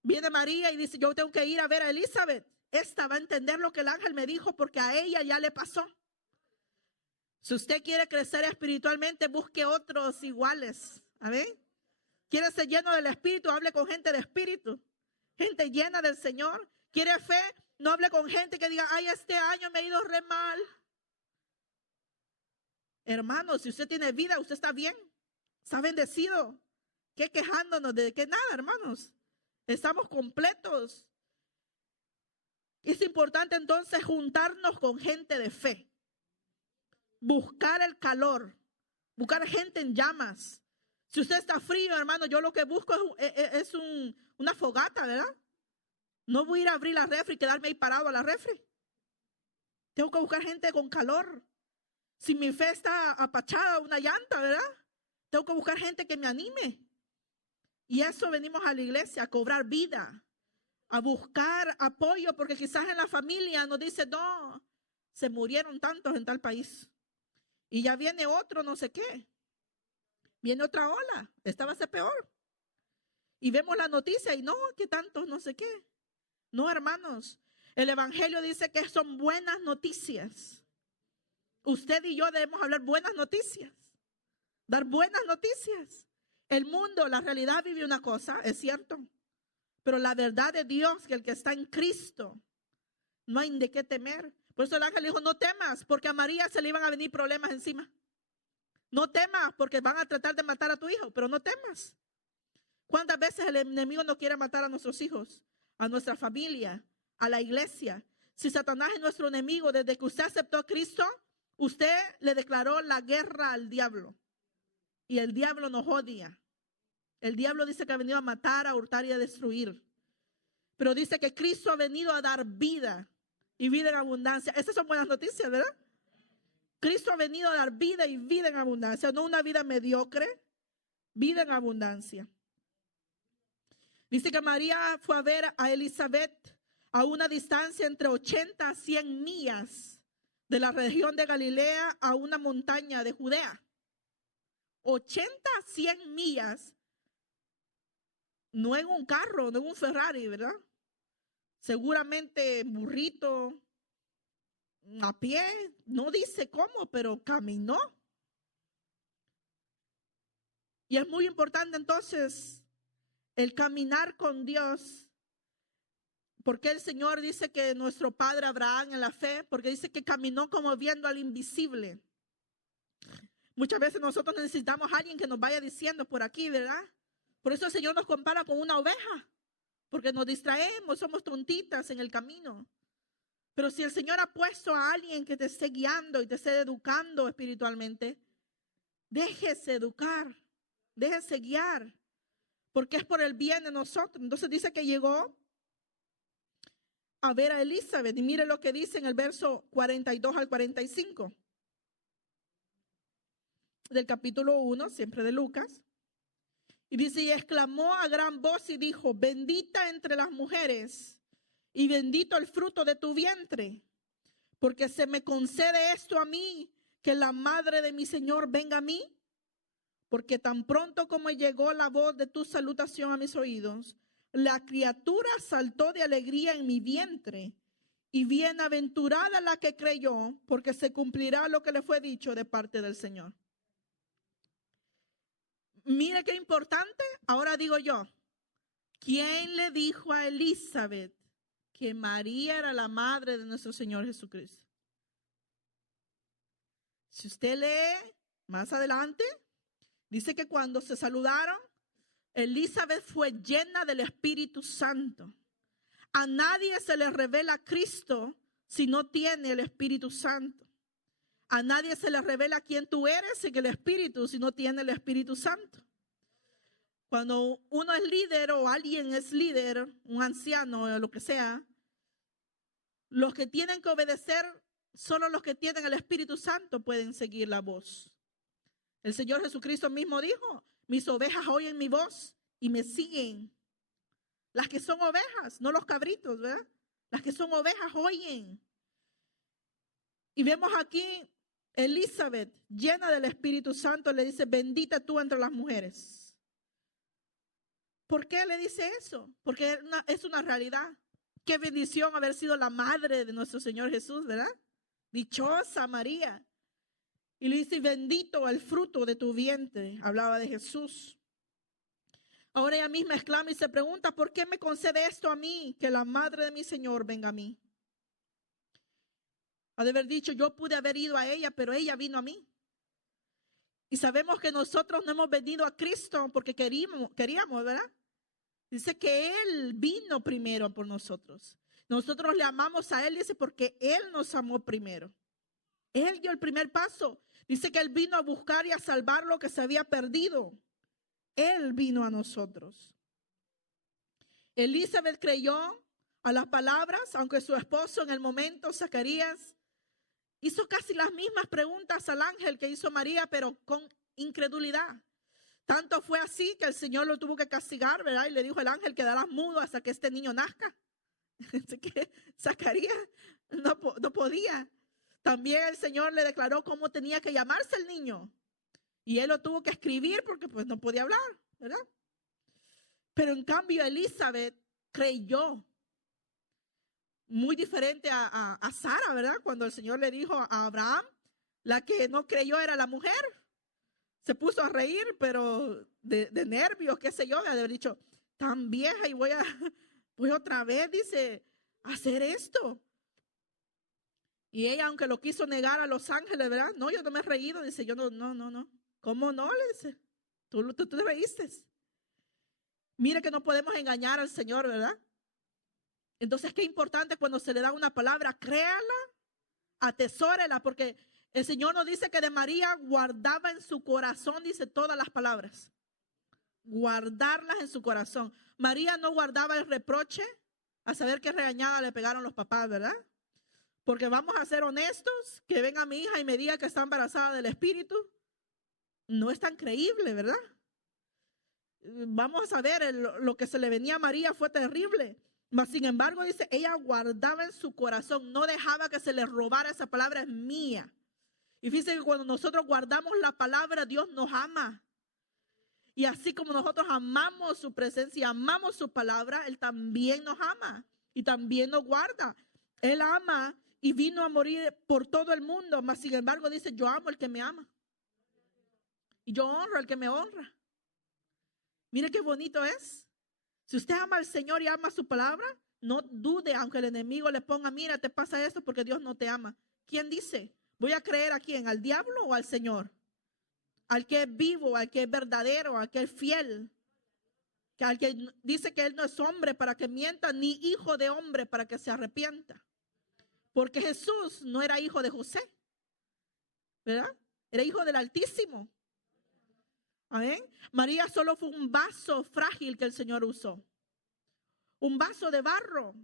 Viene María y dice, yo tengo que ir a ver a Elizabeth. Esta va a entender lo que el ángel me dijo porque a ella ya le pasó. Si usted quiere crecer espiritualmente, busque otros iguales. ¿Amén? ¿Quiere ser lleno del Espíritu? Hable con gente de Espíritu. Gente llena del Señor. ¿Quiere fe? No hable con gente que diga, ay, este año me ha ido re mal. Hermano, si usted tiene vida, usted está bien. Está bendecido. ¿Qué quejándonos de que nada, hermanos? Estamos completos. Es importante entonces juntarnos con gente de fe. Buscar el calor. Buscar gente en llamas. Si usted está frío, hermano, yo lo que busco es una fogata, ¿verdad? No voy a ir a abrir la refri y quedarme ahí parado a la refri. Tengo que buscar gente con calor. Si mi fe está apachada, una llanta, ¿verdad? Tengo que buscar gente que me anime. Y eso venimos a la iglesia, a cobrar vida, a buscar apoyo, porque quizás en la familia nos dice, no, se murieron tantos en tal país. Y ya viene otro no sé qué. Viene otra ola, esta va a ser peor. Y vemos la noticia y no, que tantos no sé qué. No, hermanos, el evangelio dice que son buenas noticias. Usted y yo debemos hablar buenas noticias, dar buenas noticias. El mundo, la realidad vive una cosa, es cierto, pero la verdad de Dios, que el que está en Cristo, no hay de qué temer. Por eso el ángel dijo, no temas, porque a María se le iban a venir problemas encima. No temas, porque van a tratar de matar a tu hijo, pero no temas. ¿Cuántas veces el enemigo no quiere matar a nuestros hijos, a nuestra familia, a la iglesia? Si Satanás es nuestro enemigo, desde que usted aceptó a Cristo, usted le declaró la guerra al diablo. Y el diablo nos odia. El diablo dice que ha venido a matar, a hurtar y a destruir. Pero dice que Cristo ha venido a dar vida y vida en abundancia. Esas son buenas noticias, ¿verdad? Cristo ha venido a dar vida y vida en abundancia. No una vida mediocre, vida en abundancia. Dice que María fue a ver a Elizabeth a una distancia entre 80 a 100 millas de la región de Galilea a una montaña de Judea. 80 a 100 millas, no en un carro, no en un Ferrari, ¿verdad? Seguramente burrito, a pie, no dice cómo, pero caminó. Y es muy importante entonces el caminar con Dios. Porque el Señor dice que nuestro padre Abraham en la fe, porque dice que caminó como viendo al invisible. Muchas veces nosotros necesitamos a alguien que nos vaya diciendo por aquí, ¿verdad? Por eso el Señor nos compara con una oveja, porque nos distraemos, somos tontitas en el camino. Pero si el Señor ha puesto a alguien que te esté guiando y te esté educando espiritualmente, déjese educar, déjese guiar, porque es por el bien de nosotros. Entonces dice que llegó a ver a Elizabeth. Y mire lo que dice en el verso 42 al 45 del capítulo 1, siempre de Lucas. Y dice, y exclamó a gran voz y dijo, bendita entre las mujeres y bendito el fruto de tu vientre, porque se me concede esto a mí, que la madre de mi Señor venga a mí, porque tan pronto como llegó la voz de tu salutación a mis oídos, la criatura saltó de alegría en mi vientre, y bienaventurada la que creyó, porque se cumplirá lo que le fue dicho de parte del Señor. Mire qué importante. Ahora digo yo, ¿quién le dijo a Elizabeth que María era la madre de nuestro Señor Jesucristo? Si usted lee más adelante, dice que cuando se saludaron, Elizabeth fue llena del Espíritu Santo. A nadie se le revela Cristo si no tiene el Espíritu Santo. A nadie se le revela quién tú eres sin el Espíritu, si no tiene el Espíritu Santo. Cuando uno es líder o alguien es líder, un anciano o lo que sea, los que tienen que obedecer, solo los que tienen el Espíritu Santo pueden seguir la voz. El Señor Jesucristo mismo dijo, mis ovejas oyen mi voz y me siguen. Las que son ovejas, no los cabritos, ¿verdad? Las que son ovejas oyen. Y vemos aquí Elizabeth, llena del Espíritu Santo, le dice, bendita tú entre las mujeres. ¿Por qué le dice eso? Porque es una realidad. Qué bendición haber sido la madre de nuestro Señor Jesús, ¿verdad? Dichosa María. Y le dice, bendito el fruto de tu vientre. Hablaba de Jesús. Ahora ella misma exclama y se pregunta, ¿por qué me concede esto a mí? Que la madre de mi Señor venga a mí. Ha de haber dicho, yo pude haber ido a ella, pero ella vino a mí. Y sabemos que nosotros no hemos venido a Cristo porque queríamos, ¿verdad? Dice que Él vino primero por nosotros. Nosotros le amamos a Él, dice, porque Él nos amó primero. Él dio el primer paso. Dice que Él vino a buscar y a salvar lo que se había perdido. Él vino a nosotros. Elizabeth creyó a las palabras, aunque su esposo en el momento, Zacarías, hizo casi las mismas preguntas al ángel que hizo María, pero con incredulidad. Tanto fue así que el Señor lo tuvo que castigar, ¿verdad? Y le dijo al ángel, quedarás mudo hasta que este niño nazca. Así que Zacarías no podía. También el Señor le declaró cómo tenía que llamarse el niño. Y él lo tuvo que escribir porque pues no podía hablar, ¿verdad? Pero en cambio Elizabeth creyó. Muy diferente a Sara, ¿verdad? Cuando el Señor le dijo a Abraham, la que no creyó era la mujer. Se puso a reír, pero de nervios, qué sé yo, de haber dicho, tan vieja y voy otra vez, dice, a hacer esto. Y ella, aunque lo quiso negar a los ángeles, ¿verdad? No, yo no me he reído, dice, yo no. ¿Cómo no? Le dice, tú te reíste. Mire que no podemos engañar al Señor, ¿verdad? Entonces, qué importante cuando se le da una palabra, créala, atesórela, porque el Señor nos dice que de María guardaba en su corazón, dice, todas las palabras. Guardarlas en su corazón. María no guardaba el reproche, a saber qué regañada le pegaron los papás, ¿verdad? Porque vamos a ser honestos, que venga mi hija y me diga que está embarazada del Espíritu, no es tan creíble, ¿verdad? Vamos a ver, lo que se le venía a María fue terrible. Mas sin embargo, dice, ella guardaba en su corazón, no dejaba que se le robara esa palabra, es mía. Y fíjense que cuando nosotros guardamos la palabra, Dios nos ama. Y así como nosotros amamos su presencia, amamos su palabra, Él también nos ama y también nos guarda. Él ama y vino a morir por todo el mundo, mas sin embargo dice, yo amo al que me ama. Y yo honro al que me honra. Mire qué bonito es. Si usted ama al Señor y ama su palabra, no dude, aunque el enemigo le ponga, mira, te pasa esto porque Dios no te ama. ¿Quién dice? ¿Voy a creer a quién? ¿Al diablo o al Señor? Al que es vivo, al que es verdadero, al que es fiel. Al que dice que Él no es hombre para que mienta, ni hijo de hombre para que se arrepienta. Porque Jesús no era hijo de José, ¿verdad? Era hijo del Altísimo. Amén. María solo fue un vaso frágil que el Señor usó. Un vaso de barro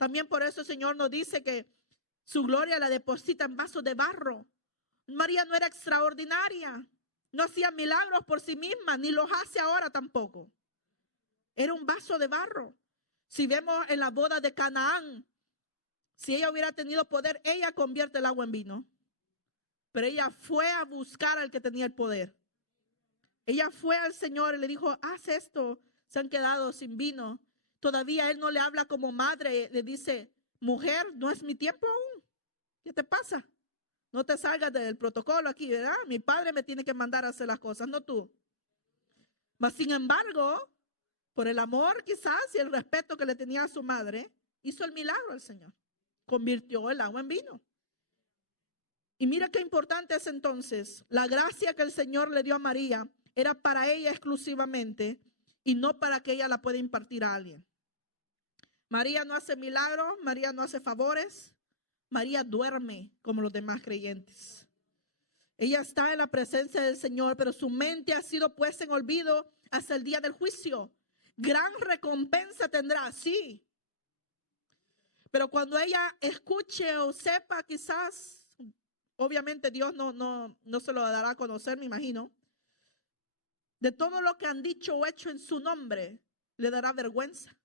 También por eso el Señor nos dice que su gloria la deposita en vasos de barro. María no era extraordinaria, no hacía milagros por sí misma, ni los hace ahora tampoco. Era un vaso de barro. Si vemos en la boda de Canaán, si ella hubiera tenido poder, ella convierte el agua en vino. Pero ella fue a buscar al que tenía el poder. Ella fue al Señor y le dijo, haz esto. Se han quedado sin vino. Todavía él no le habla como madre. Le dice, mujer, no es mi tiempo aún. ¿Qué te pasa? No te salgas del protocolo aquí, ¿verdad? Mi padre me tiene que mandar a hacer las cosas, no tú. Mas sin embargo, por el amor quizás y el respeto que le tenía a su madre, hizo el milagro al Señor. Convirtió el agua en vino. Y mira qué importante es entonces. La gracia que el Señor le dio a María era para ella exclusivamente y no para que ella la pueda impartir a alguien. María no hace milagros, María no hace favores. María duerme como los demás creyentes. Ella está en la presencia del Señor, pero su mente ha sido puesta en olvido hasta el día del juicio. Gran recompensa tendrá, sí. Pero cuando ella escuche o sepa, quizás, obviamente Dios no se lo dará a conocer, me imagino. De todo lo que han dicho o hecho en su nombre, le dará vergüenza.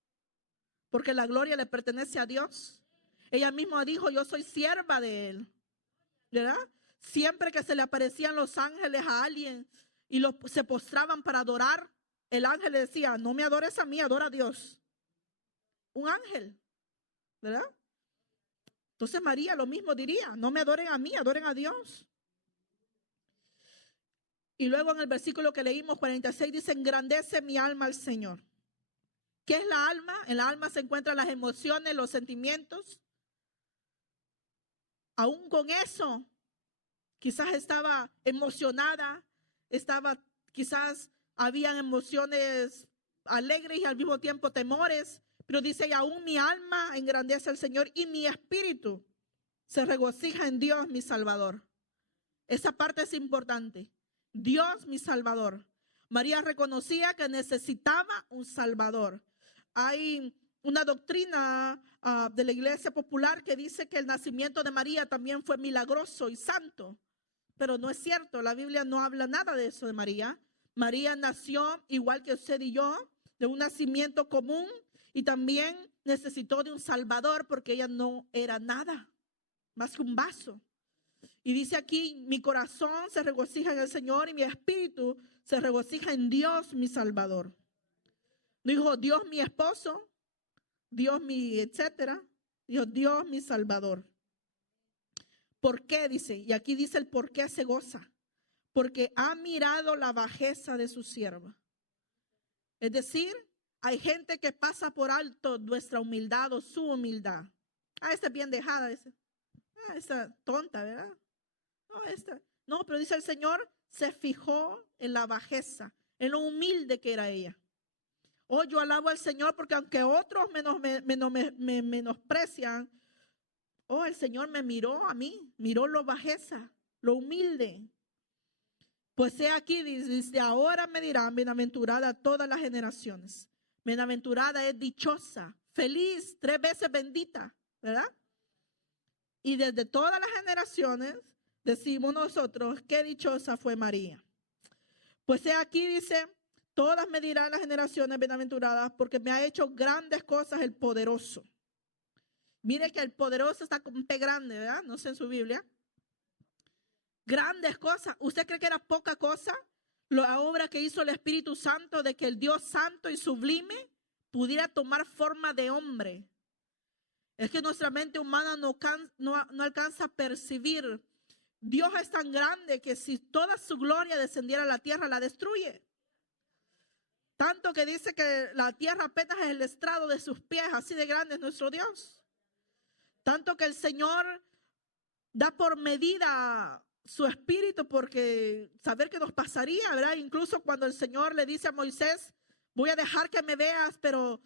Porque la gloria le pertenece a Dios. Ella misma dijo, yo soy sierva de Él. ¿Verdad? Siempre que se le aparecían los ángeles a alguien y se postraban para adorar, el ángel le decía, no me adores a mí, adora a Dios. Un ángel, ¿verdad? Entonces María lo mismo diría, no me adoren a mí, adoren a Dios. Y luego en el versículo que leímos, 46, dice, engrandece mi alma al Señor. ¿Qué es la alma? En la alma se encuentran las emociones, los sentimientos. Aún con eso, quizás estaba emocionada, quizás habían emociones alegres y al mismo tiempo temores, pero dice, y aún mi alma engrandece al Señor y mi espíritu se regocija en Dios mi Salvador. Esa parte es importante. Dios mi Salvador. María reconocía que necesitaba un Salvador. Hay una doctrina de la iglesia popular que dice que el nacimiento de María también fue milagroso y santo. Pero no es cierto, la Biblia no habla nada de eso de María. María nació igual que usted y yo, de un nacimiento común y también necesitó de un Salvador porque ella no era nada, más que un vaso. Y dice aquí, mi corazón se regocija en el Señor y mi espíritu se regocija en Dios mi Salvador. No dijo Dios mi esposo, Dios mi etcétera, dijo Dios mi Salvador. ¿Por qué? Dice, y aquí dice el por qué se goza. Porque ha mirado la bajeza de su sierva. Es decir, hay gente que pasa por alto nuestra humildad o su humildad. Esta es bien dejada, esta tonta, ¿verdad? No, pero dice el Señor, se fijó en la bajeza, en lo humilde que era ella. Yo alabo al Señor porque aunque otros me menosprecian, el Señor me miró a mí, miró lo bajeza, lo humilde. Pues he aquí, desde ahora me dirán, bienaventurada todas las generaciones. Bienaventurada es dichosa, feliz, 3 veces bendita, ¿verdad? Y desde todas las generaciones decimos nosotros, qué dichosa fue María. Pues he aquí, dice, todas me dirán las generaciones bienaventuradas porque me ha hecho grandes cosas el poderoso. Mire que el poderoso está con P grande, ¿verdad? No sé en su Biblia. Grandes cosas. ¿Usted cree que era poca cosa la obra que hizo el Espíritu Santo de que el Dios santo y sublime pudiera tomar forma de hombre? Es que nuestra mente humana no alcanza a percibir. Dios es tan grande que si toda su gloria descendiera a la tierra, la destruye. Tanto que dice que la tierra apenas es el estrado de sus pies, así de grande es nuestro Dios. Tanto que el Señor da por medida su espíritu porque saber qué nos pasaría, ¿verdad? Incluso cuando el Señor le dice a Moisés, voy a dejar que me veas, pero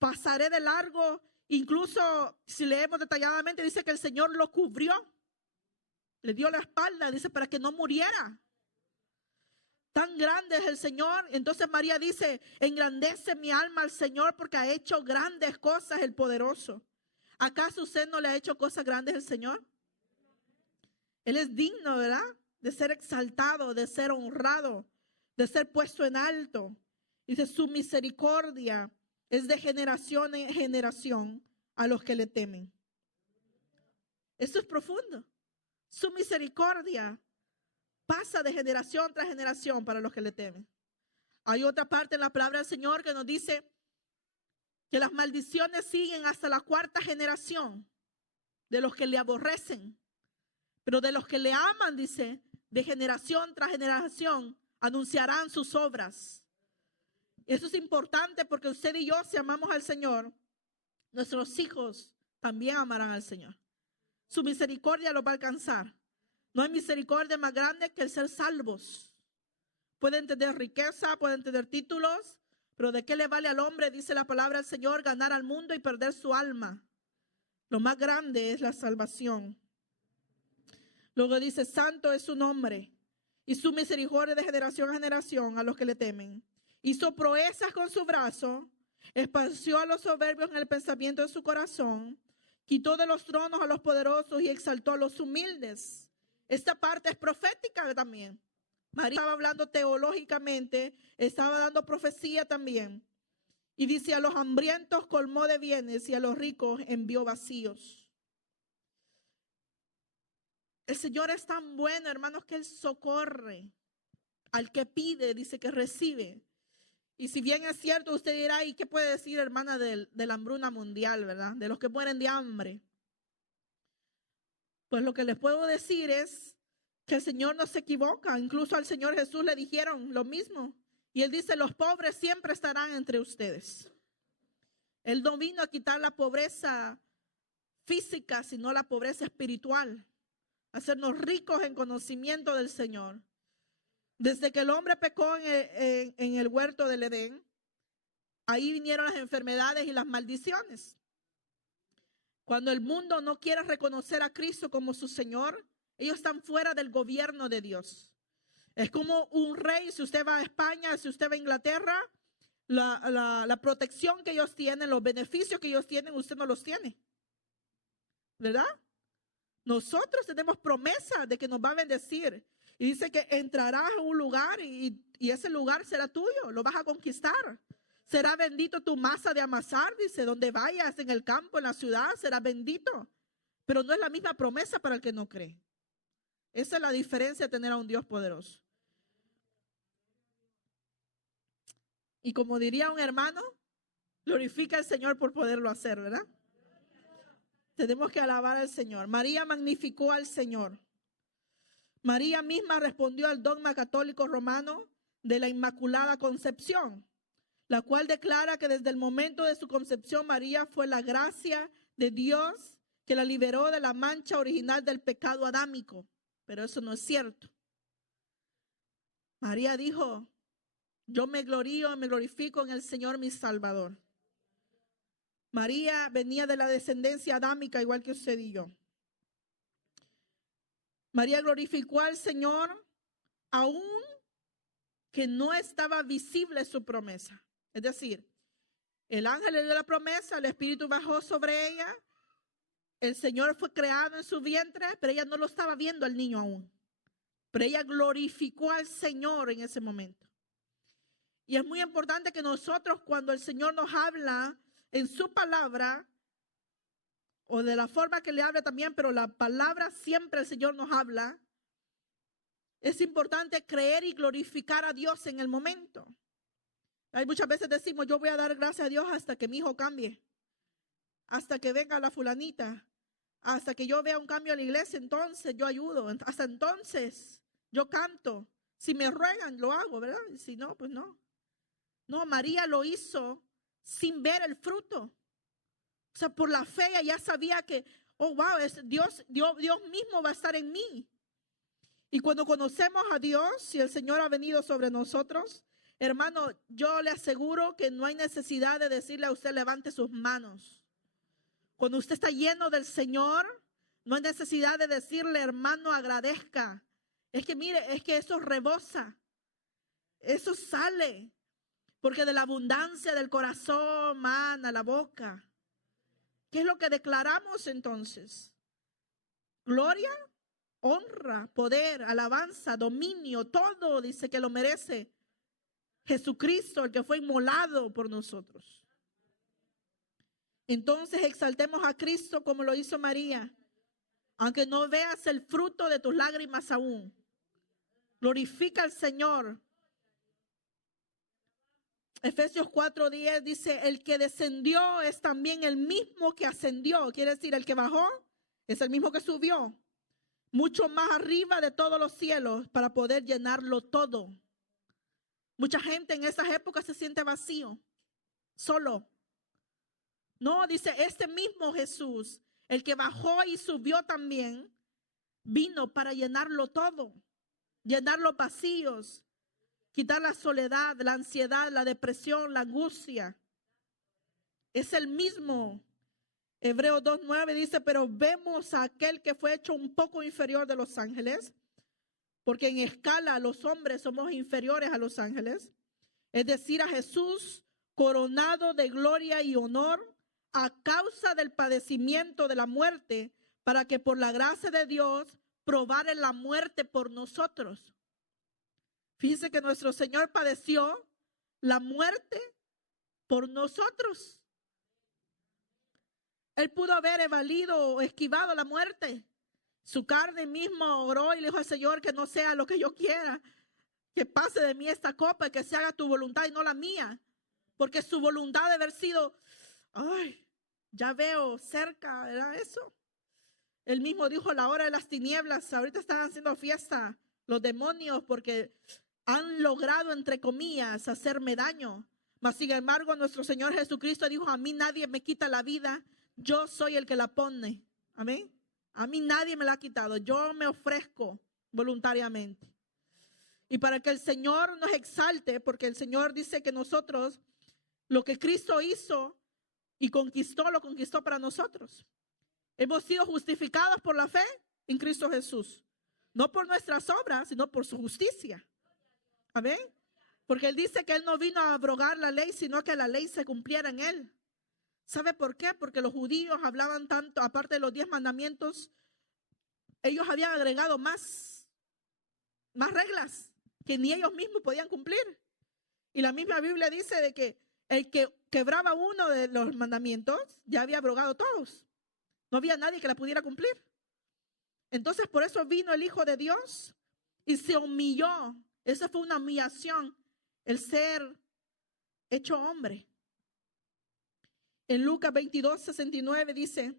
pasaré de largo. Incluso si leemos detalladamente, dice que el Señor lo cubrió, le dio la espalda, dice, para que no muriera. Tan grande es el Señor. Entonces María dice, engrandece mi alma al Señor porque ha hecho grandes cosas el poderoso. ¿Acaso usted no le ha hecho cosas grandes al Señor? Él es digno, ¿verdad? De ser exaltado, de ser honrado, de ser puesto en alto. Dice, su misericordia es de generación en generación a los que le temen. Esto es profundo. Su misericordia pasa de generación tras generación para los que le temen. Hay otra parte en la palabra del Señor que nos dice que las maldiciones siguen hasta la 4ª generación de los que le aborrecen. Pero de los que le aman, dice, de generación tras generación anunciarán sus obras. Eso es importante porque usted y yo, si amamos al Señor, nuestros hijos también amarán al Señor. Su misericordia los va a alcanzar. No hay misericordia más grande que el ser salvos. Pueden tener riqueza, pueden tener títulos, pero ¿de qué le vale al hombre, dice la palabra del Señor, ganar al mundo y perder su alma? Lo más grande es la salvación. Luego dice, santo es su nombre y su misericordia de generación a generación a los que le temen. Hizo proezas con su brazo, esparció a los soberbios en el pensamiento de su corazón, quitó de los tronos a los poderosos y exaltó a los humildes. Esta parte es profética también. María estaba hablando teológicamente, estaba dando profecía también. Y dice, a los hambrientos colmó de bienes y a los ricos envió vacíos. El Señor es tan bueno, hermanos, que Él socorre al que pide, dice que recibe. Y si bien es cierto, usted dirá, ¿y qué puede decir, hermana, de la hambruna mundial, verdad? De los que mueren de hambre. Pues lo que les puedo decir es que el Señor no se equivoca. Incluso al Señor Jesús le dijeron lo mismo. Y Él dice, los pobres siempre estarán entre ustedes. Él no vino a quitar la pobreza física, sino la pobreza espiritual. Hacernos ricos en conocimiento del Señor. Desde que el hombre pecó en el huerto del Edén, ahí vinieron las enfermedades y las maldiciones. Cuando el mundo no quiere reconocer a Cristo como su Señor, ellos están fuera del gobierno de Dios. Es como un rey, si usted va a España, si usted va a Inglaterra, la protección que ellos tienen, los beneficios que ellos tienen, usted no los tiene. ¿Verdad? Nosotros tenemos promesa de que nos va a bendecir. Y dice que entrarás a un lugar y ese lugar será tuyo, lo vas a conquistar. Será bendito tu masa de amasar, dice, donde vayas, en el campo, en la ciudad, será bendito. Pero no es la misma promesa para el que no cree. Esa es la diferencia de tener a un Dios poderoso. Y como diría un hermano, glorifica al Señor por poderlo hacer, ¿verdad? Tenemos que alabar al Señor. María magnificó al Señor. María misma respondió al dogma católico romano de la Inmaculada Concepción, la cual declara que desde el momento de su concepción María fue la gracia de Dios que la liberó de la mancha original del pecado adámico. Pero eso no es cierto. María dijo, yo me glorío, me glorifico en el Señor mi Salvador. María venía de la descendencia adámica igual que usted y yo. María glorificó al Señor aún que no estaba visible su promesa. Es decir, el ángel le dio la promesa, el Espíritu bajó sobre ella, el Señor fue creado en su vientre, pero ella no lo estaba viendo al niño aún. Pero ella glorificó al Señor en ese momento. Y es muy importante que nosotros, cuando el Señor nos habla en su palabra, o de la forma que le habla también, pero la palabra siempre el Señor nos habla, es importante creer y glorificar a Dios en el momento. Hay muchas veces decimos, yo voy a dar gracias a Dios hasta que mi hijo cambie, hasta que venga la fulanita, hasta que yo vea un cambio en la iglesia, entonces yo ayudo, hasta entonces yo canto. Si me ruegan, lo hago, ¿verdad? Y si no, pues no. No, María lo hizo sin ver el fruto. O sea, por la fe ella ya sabía que, oh, wow, Dios mismo va a estar en mí. Y cuando conocemos a Dios y el Señor ha venido sobre nosotros, hermano, yo le aseguro que no hay necesidad de decirle a usted levante sus manos. Cuando usted está lleno del Señor, no hay necesidad de decirle, hermano, agradezca. Es que mire, es que eso rebosa. Eso sale. Porque de la abundancia del corazón mana la boca. ¿Qué es lo que declaramos entonces? Gloria, honra, poder, alabanza, dominio, todo dice que lo merece Jesucristo, el que fue inmolado por nosotros. Entonces exaltemos a Cristo como lo hizo María, aunque no veas el fruto de tus lágrimas aún. Glorifica al Señor. Efesios 4:10 dice, el que descendió es también el mismo que ascendió. Quiere decir, el que bajó es el mismo que subió. Mucho más arriba de todos los cielos para poder llenarlo todo. Mucha gente en esas épocas se siente vacío, solo. No, dice, este mismo Jesús, el que bajó y subió también, vino para llenarlo todo. Llenar los vacíos. Quitar la soledad, la ansiedad, la depresión, la angustia. Es el mismo. Hebreos 2:9 dice, pero vemos a aquel que fue hecho un poco inferior de los ángeles, porque en escala los hombres somos inferiores a los ángeles. Es decir, a Jesús coronado de gloria y honor a causa del padecimiento de la muerte, para que por la gracia de Dios probare la muerte por nosotros. Fíjense que nuestro Señor padeció la muerte por nosotros. Él pudo haber evadido o esquivado la muerte. Su carne mismo oró y le dijo al Señor que no sea lo que yo quiera, que pase de mí esta copa y que se haga tu voluntad y no la mía. Porque su voluntad debe haber sido, ay, ya veo cerca, ¿era eso? Él mismo dijo a la hora de las tinieblas, ahorita están haciendo fiesta los demonios porque han logrado, entre comillas, hacerme daño. Mas sin embargo, nuestro Señor Jesucristo dijo, a mí nadie me quita la vida, yo soy el que la pone. Amén. A mí nadie me la ha quitado, yo me ofrezco voluntariamente. Y para que el Señor nos exalte, porque el Señor dice que nosotros, lo que Cristo hizo y conquistó, lo conquistó para nosotros. Hemos sido justificados por la fe en Cristo Jesús. No por nuestras obras, sino por su justicia. Amén. Porque Él dice que Él no vino a abrogar la ley, sino que la ley se cumpliera en Él. ¿Sabe por qué? Porque los judíos hablaban tanto, aparte de los 10 mandamientos, ellos habían agregado más reglas que ni ellos mismos podían cumplir. Y la misma Biblia dice de que el que quebraba uno de los mandamientos ya había abrogado todos. No había nadie que la pudiera cumplir. Entonces por eso vino el Hijo de Dios y se humilló. Esa fue una humillación, el ser hecho hombre. En Lucas 22:69 dice,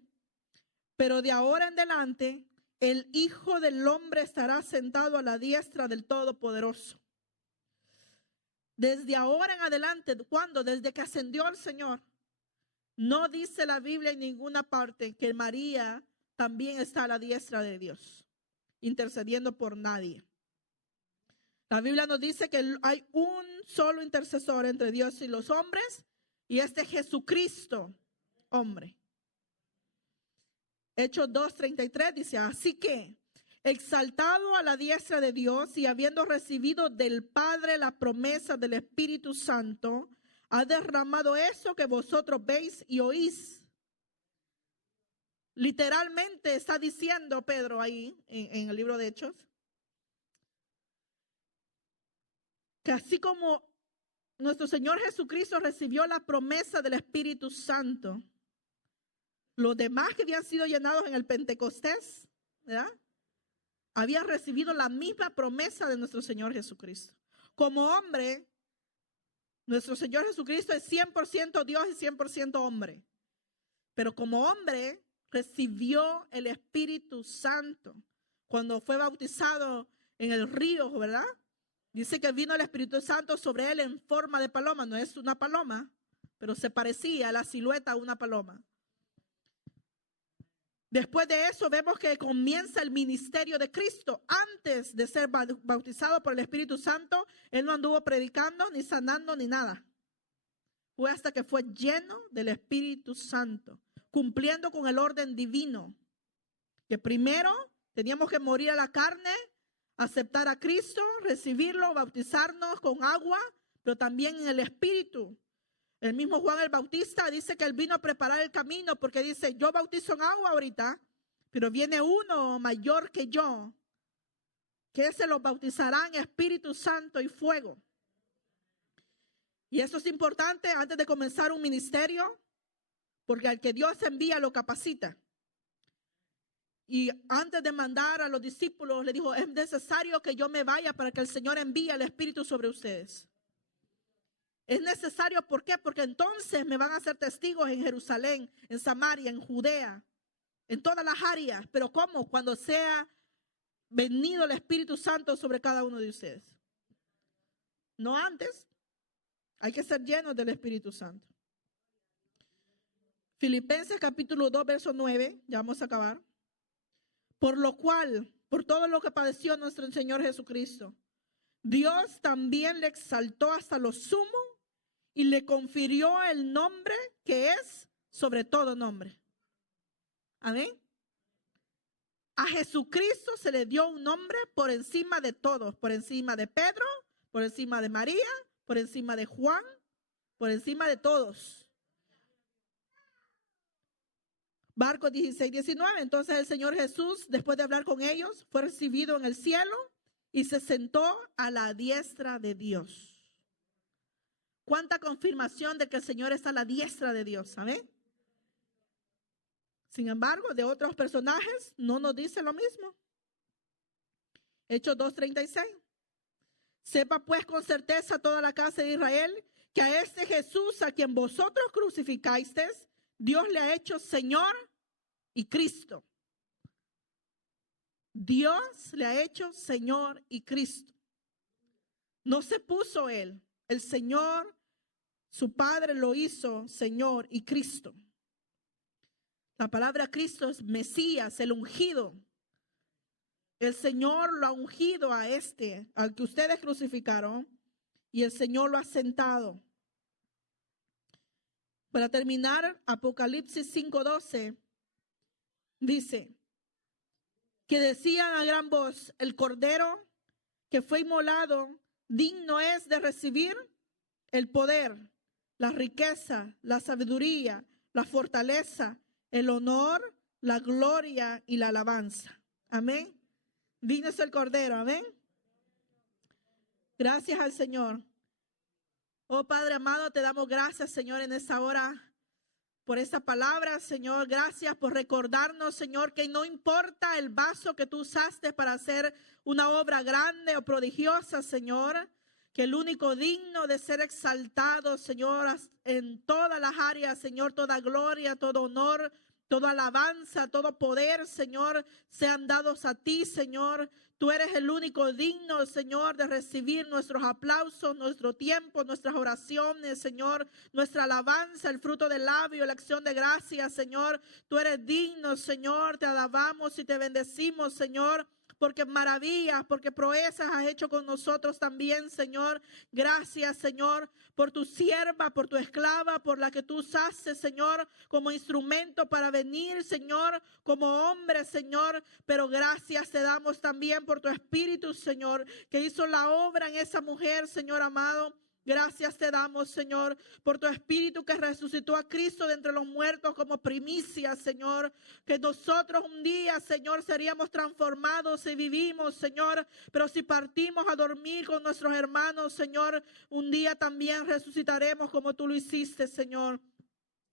pero de ahora en adelante el Hijo del Hombre estará sentado a la diestra del Todopoderoso. Desde ahora en adelante, ¿cuándo? Desde que ascendió el Señor. No dice la Biblia en ninguna parte que María también está a la diestra de Dios, intercediendo por nadie. La Biblia nos dice que hay un solo intercesor entre Dios y los hombres, y este es Jesucristo, hombre. Hechos 2:33 dice, así que, exaltado a la diestra de Dios y habiendo recibido del Padre la promesa del Espíritu Santo, ha derramado eso que vosotros veis y oís. Literalmente está diciendo Pedro ahí en el libro de Hechos, que así como nuestro Señor Jesucristo recibió la promesa del Espíritu Santo, los demás que habían sido llenados en el Pentecostés, ¿verdad?, habían recibido la misma promesa de nuestro Señor Jesucristo. Como hombre, nuestro Señor Jesucristo es 100% Dios y 100% hombre. Pero como hombre recibió el Espíritu Santo cuando fue bautizado en el río, ¿verdad? Dice que vino el Espíritu Santo sobre él en forma de paloma. No es una paloma, pero se parecía a la silueta de una paloma. Después de eso vemos que comienza el ministerio de Cristo. Antes de ser bautizado por el Espíritu Santo, Él no anduvo predicando, ni sanando, ni nada. Fue hasta que fue lleno del Espíritu Santo, cumpliendo con el orden divino. Que primero teníamos que morir a la carne, aceptar a Cristo, recibirlo, bautizarnos con agua, pero también en el Espíritu. El mismo Juan el Bautista dice que él vino a preparar el camino porque dice, yo bautizo en agua ahorita, pero viene uno mayor que yo, que se los bautizará en Espíritu Santo y fuego. Y eso es importante antes de comenzar un ministerio, porque al que Dios envía lo capacita. Y antes de mandar a los discípulos, le dijo, es necesario que yo me vaya para que el Señor envíe el Espíritu sobre ustedes. Es necesario, ¿por qué? Porque entonces me van a hacer testigos en Jerusalén, en Samaria, en Judea, en todas las áreas. Pero ¿cómo? Cuando sea venido el Espíritu Santo sobre cada uno de ustedes. No antes. Hay que ser llenos del Espíritu Santo. Filipenses capítulo 2, verso 9. Ya vamos a acabar. Por lo cual, por todo lo que padeció nuestro Señor Jesucristo, Dios también le exaltó hasta lo sumo y le confirió el nombre que es sobre todo nombre. Amén. A Jesucristo se le dio un nombre por encima de todos, por encima de Pedro, por encima de María, por encima de Juan, por encima de todos. Marcos 16, 19. Entonces el Señor Jesús, después de hablar con ellos, fue recibido en el cielo y se sentó a la diestra de Dios. ¿Cuánta confirmación de que el Señor está a la diestra de Dios? ¿Saben? Sin embargo, de otros personajes no nos dice lo mismo. Hechos 2:36. Sepa pues con certeza toda la casa de Israel que a este Jesús a quien vosotros crucificasteis, Dios le ha hecho Señor y Cristo. Dios le ha hecho Señor y Cristo. No se puso él. El Señor, su Padre, lo hizo Señor y Cristo. La palabra Cristo es Mesías, el ungido. El Señor lo ha ungido a al que ustedes crucificaron, y el Señor lo ha sentado. Para terminar, Apocalipsis 5:12 dice que decían a gran voz, el Cordero que fue inmolado, digno es de recibir el poder, la riqueza, la sabiduría, la fortaleza, el honor, la gloria y la alabanza. Amén. Digno es el Cordero. Amén. Gracias al Señor. Oh Padre amado, te damos gracias, Señor, en esta hora por esta palabra, Señor. Gracias por recordarnos, Señor, que no importa el vaso que tú usaste para hacer una obra grande o prodigiosa, Señor, que el único digno de ser exaltado, Señor, en todas las áreas, Señor, toda gloria, todo honor, toda alabanza, todo poder, Señor, sean dados a ti, Señor. Tú eres el único digno, Señor, de recibir nuestros aplausos, nuestro tiempo, nuestras oraciones, Señor, nuestra alabanza, el fruto del labio, la acción de gracias, Señor. Tú eres digno, Señor, te alabamos y te bendecimos, Señor, porque maravillas, porque proezas has hecho con nosotros también, Señor. Gracias, Señor, por tu sierva, por tu esclava, por la que tú usaste, Señor, como instrumento para venir, Señor, como hombre, Señor. Pero gracias te damos también por tu Espíritu, Señor, que hizo la obra en esa mujer, Señor amado. Gracias te damos, Señor, por tu Espíritu que resucitó a Cristo de entre los muertos como primicia, Señor. Que nosotros un día, Señor, seríamos transformados si vivimos, Señor. Pero si partimos a dormir con nuestros hermanos, Señor, un día también resucitaremos como tú lo hiciste, Señor.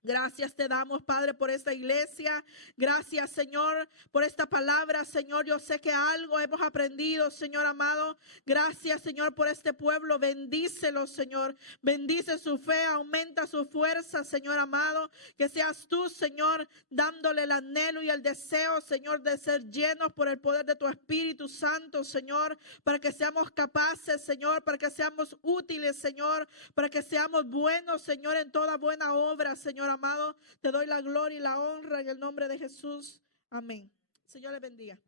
Gracias te damos, Padre, por esta iglesia. Gracias, Señor, por esta palabra, Señor. Yo sé que algo hemos aprendido, Señor amado. Gracias, Señor, por este pueblo. Bendícelo, Señor. Bendice su fe, aumenta su fuerza, Señor amado. Que seas tú, Señor, dándole el anhelo y el deseo, Señor, de ser llenos por el poder de tu Espíritu Santo, Señor. Para que seamos capaces, Señor, para que seamos útiles, Señor. Para que seamos buenos, Señor, en toda buena obra, Señor amado, te doy la gloria y la honra en el nombre de Jesús. Amén. Señor le bendiga.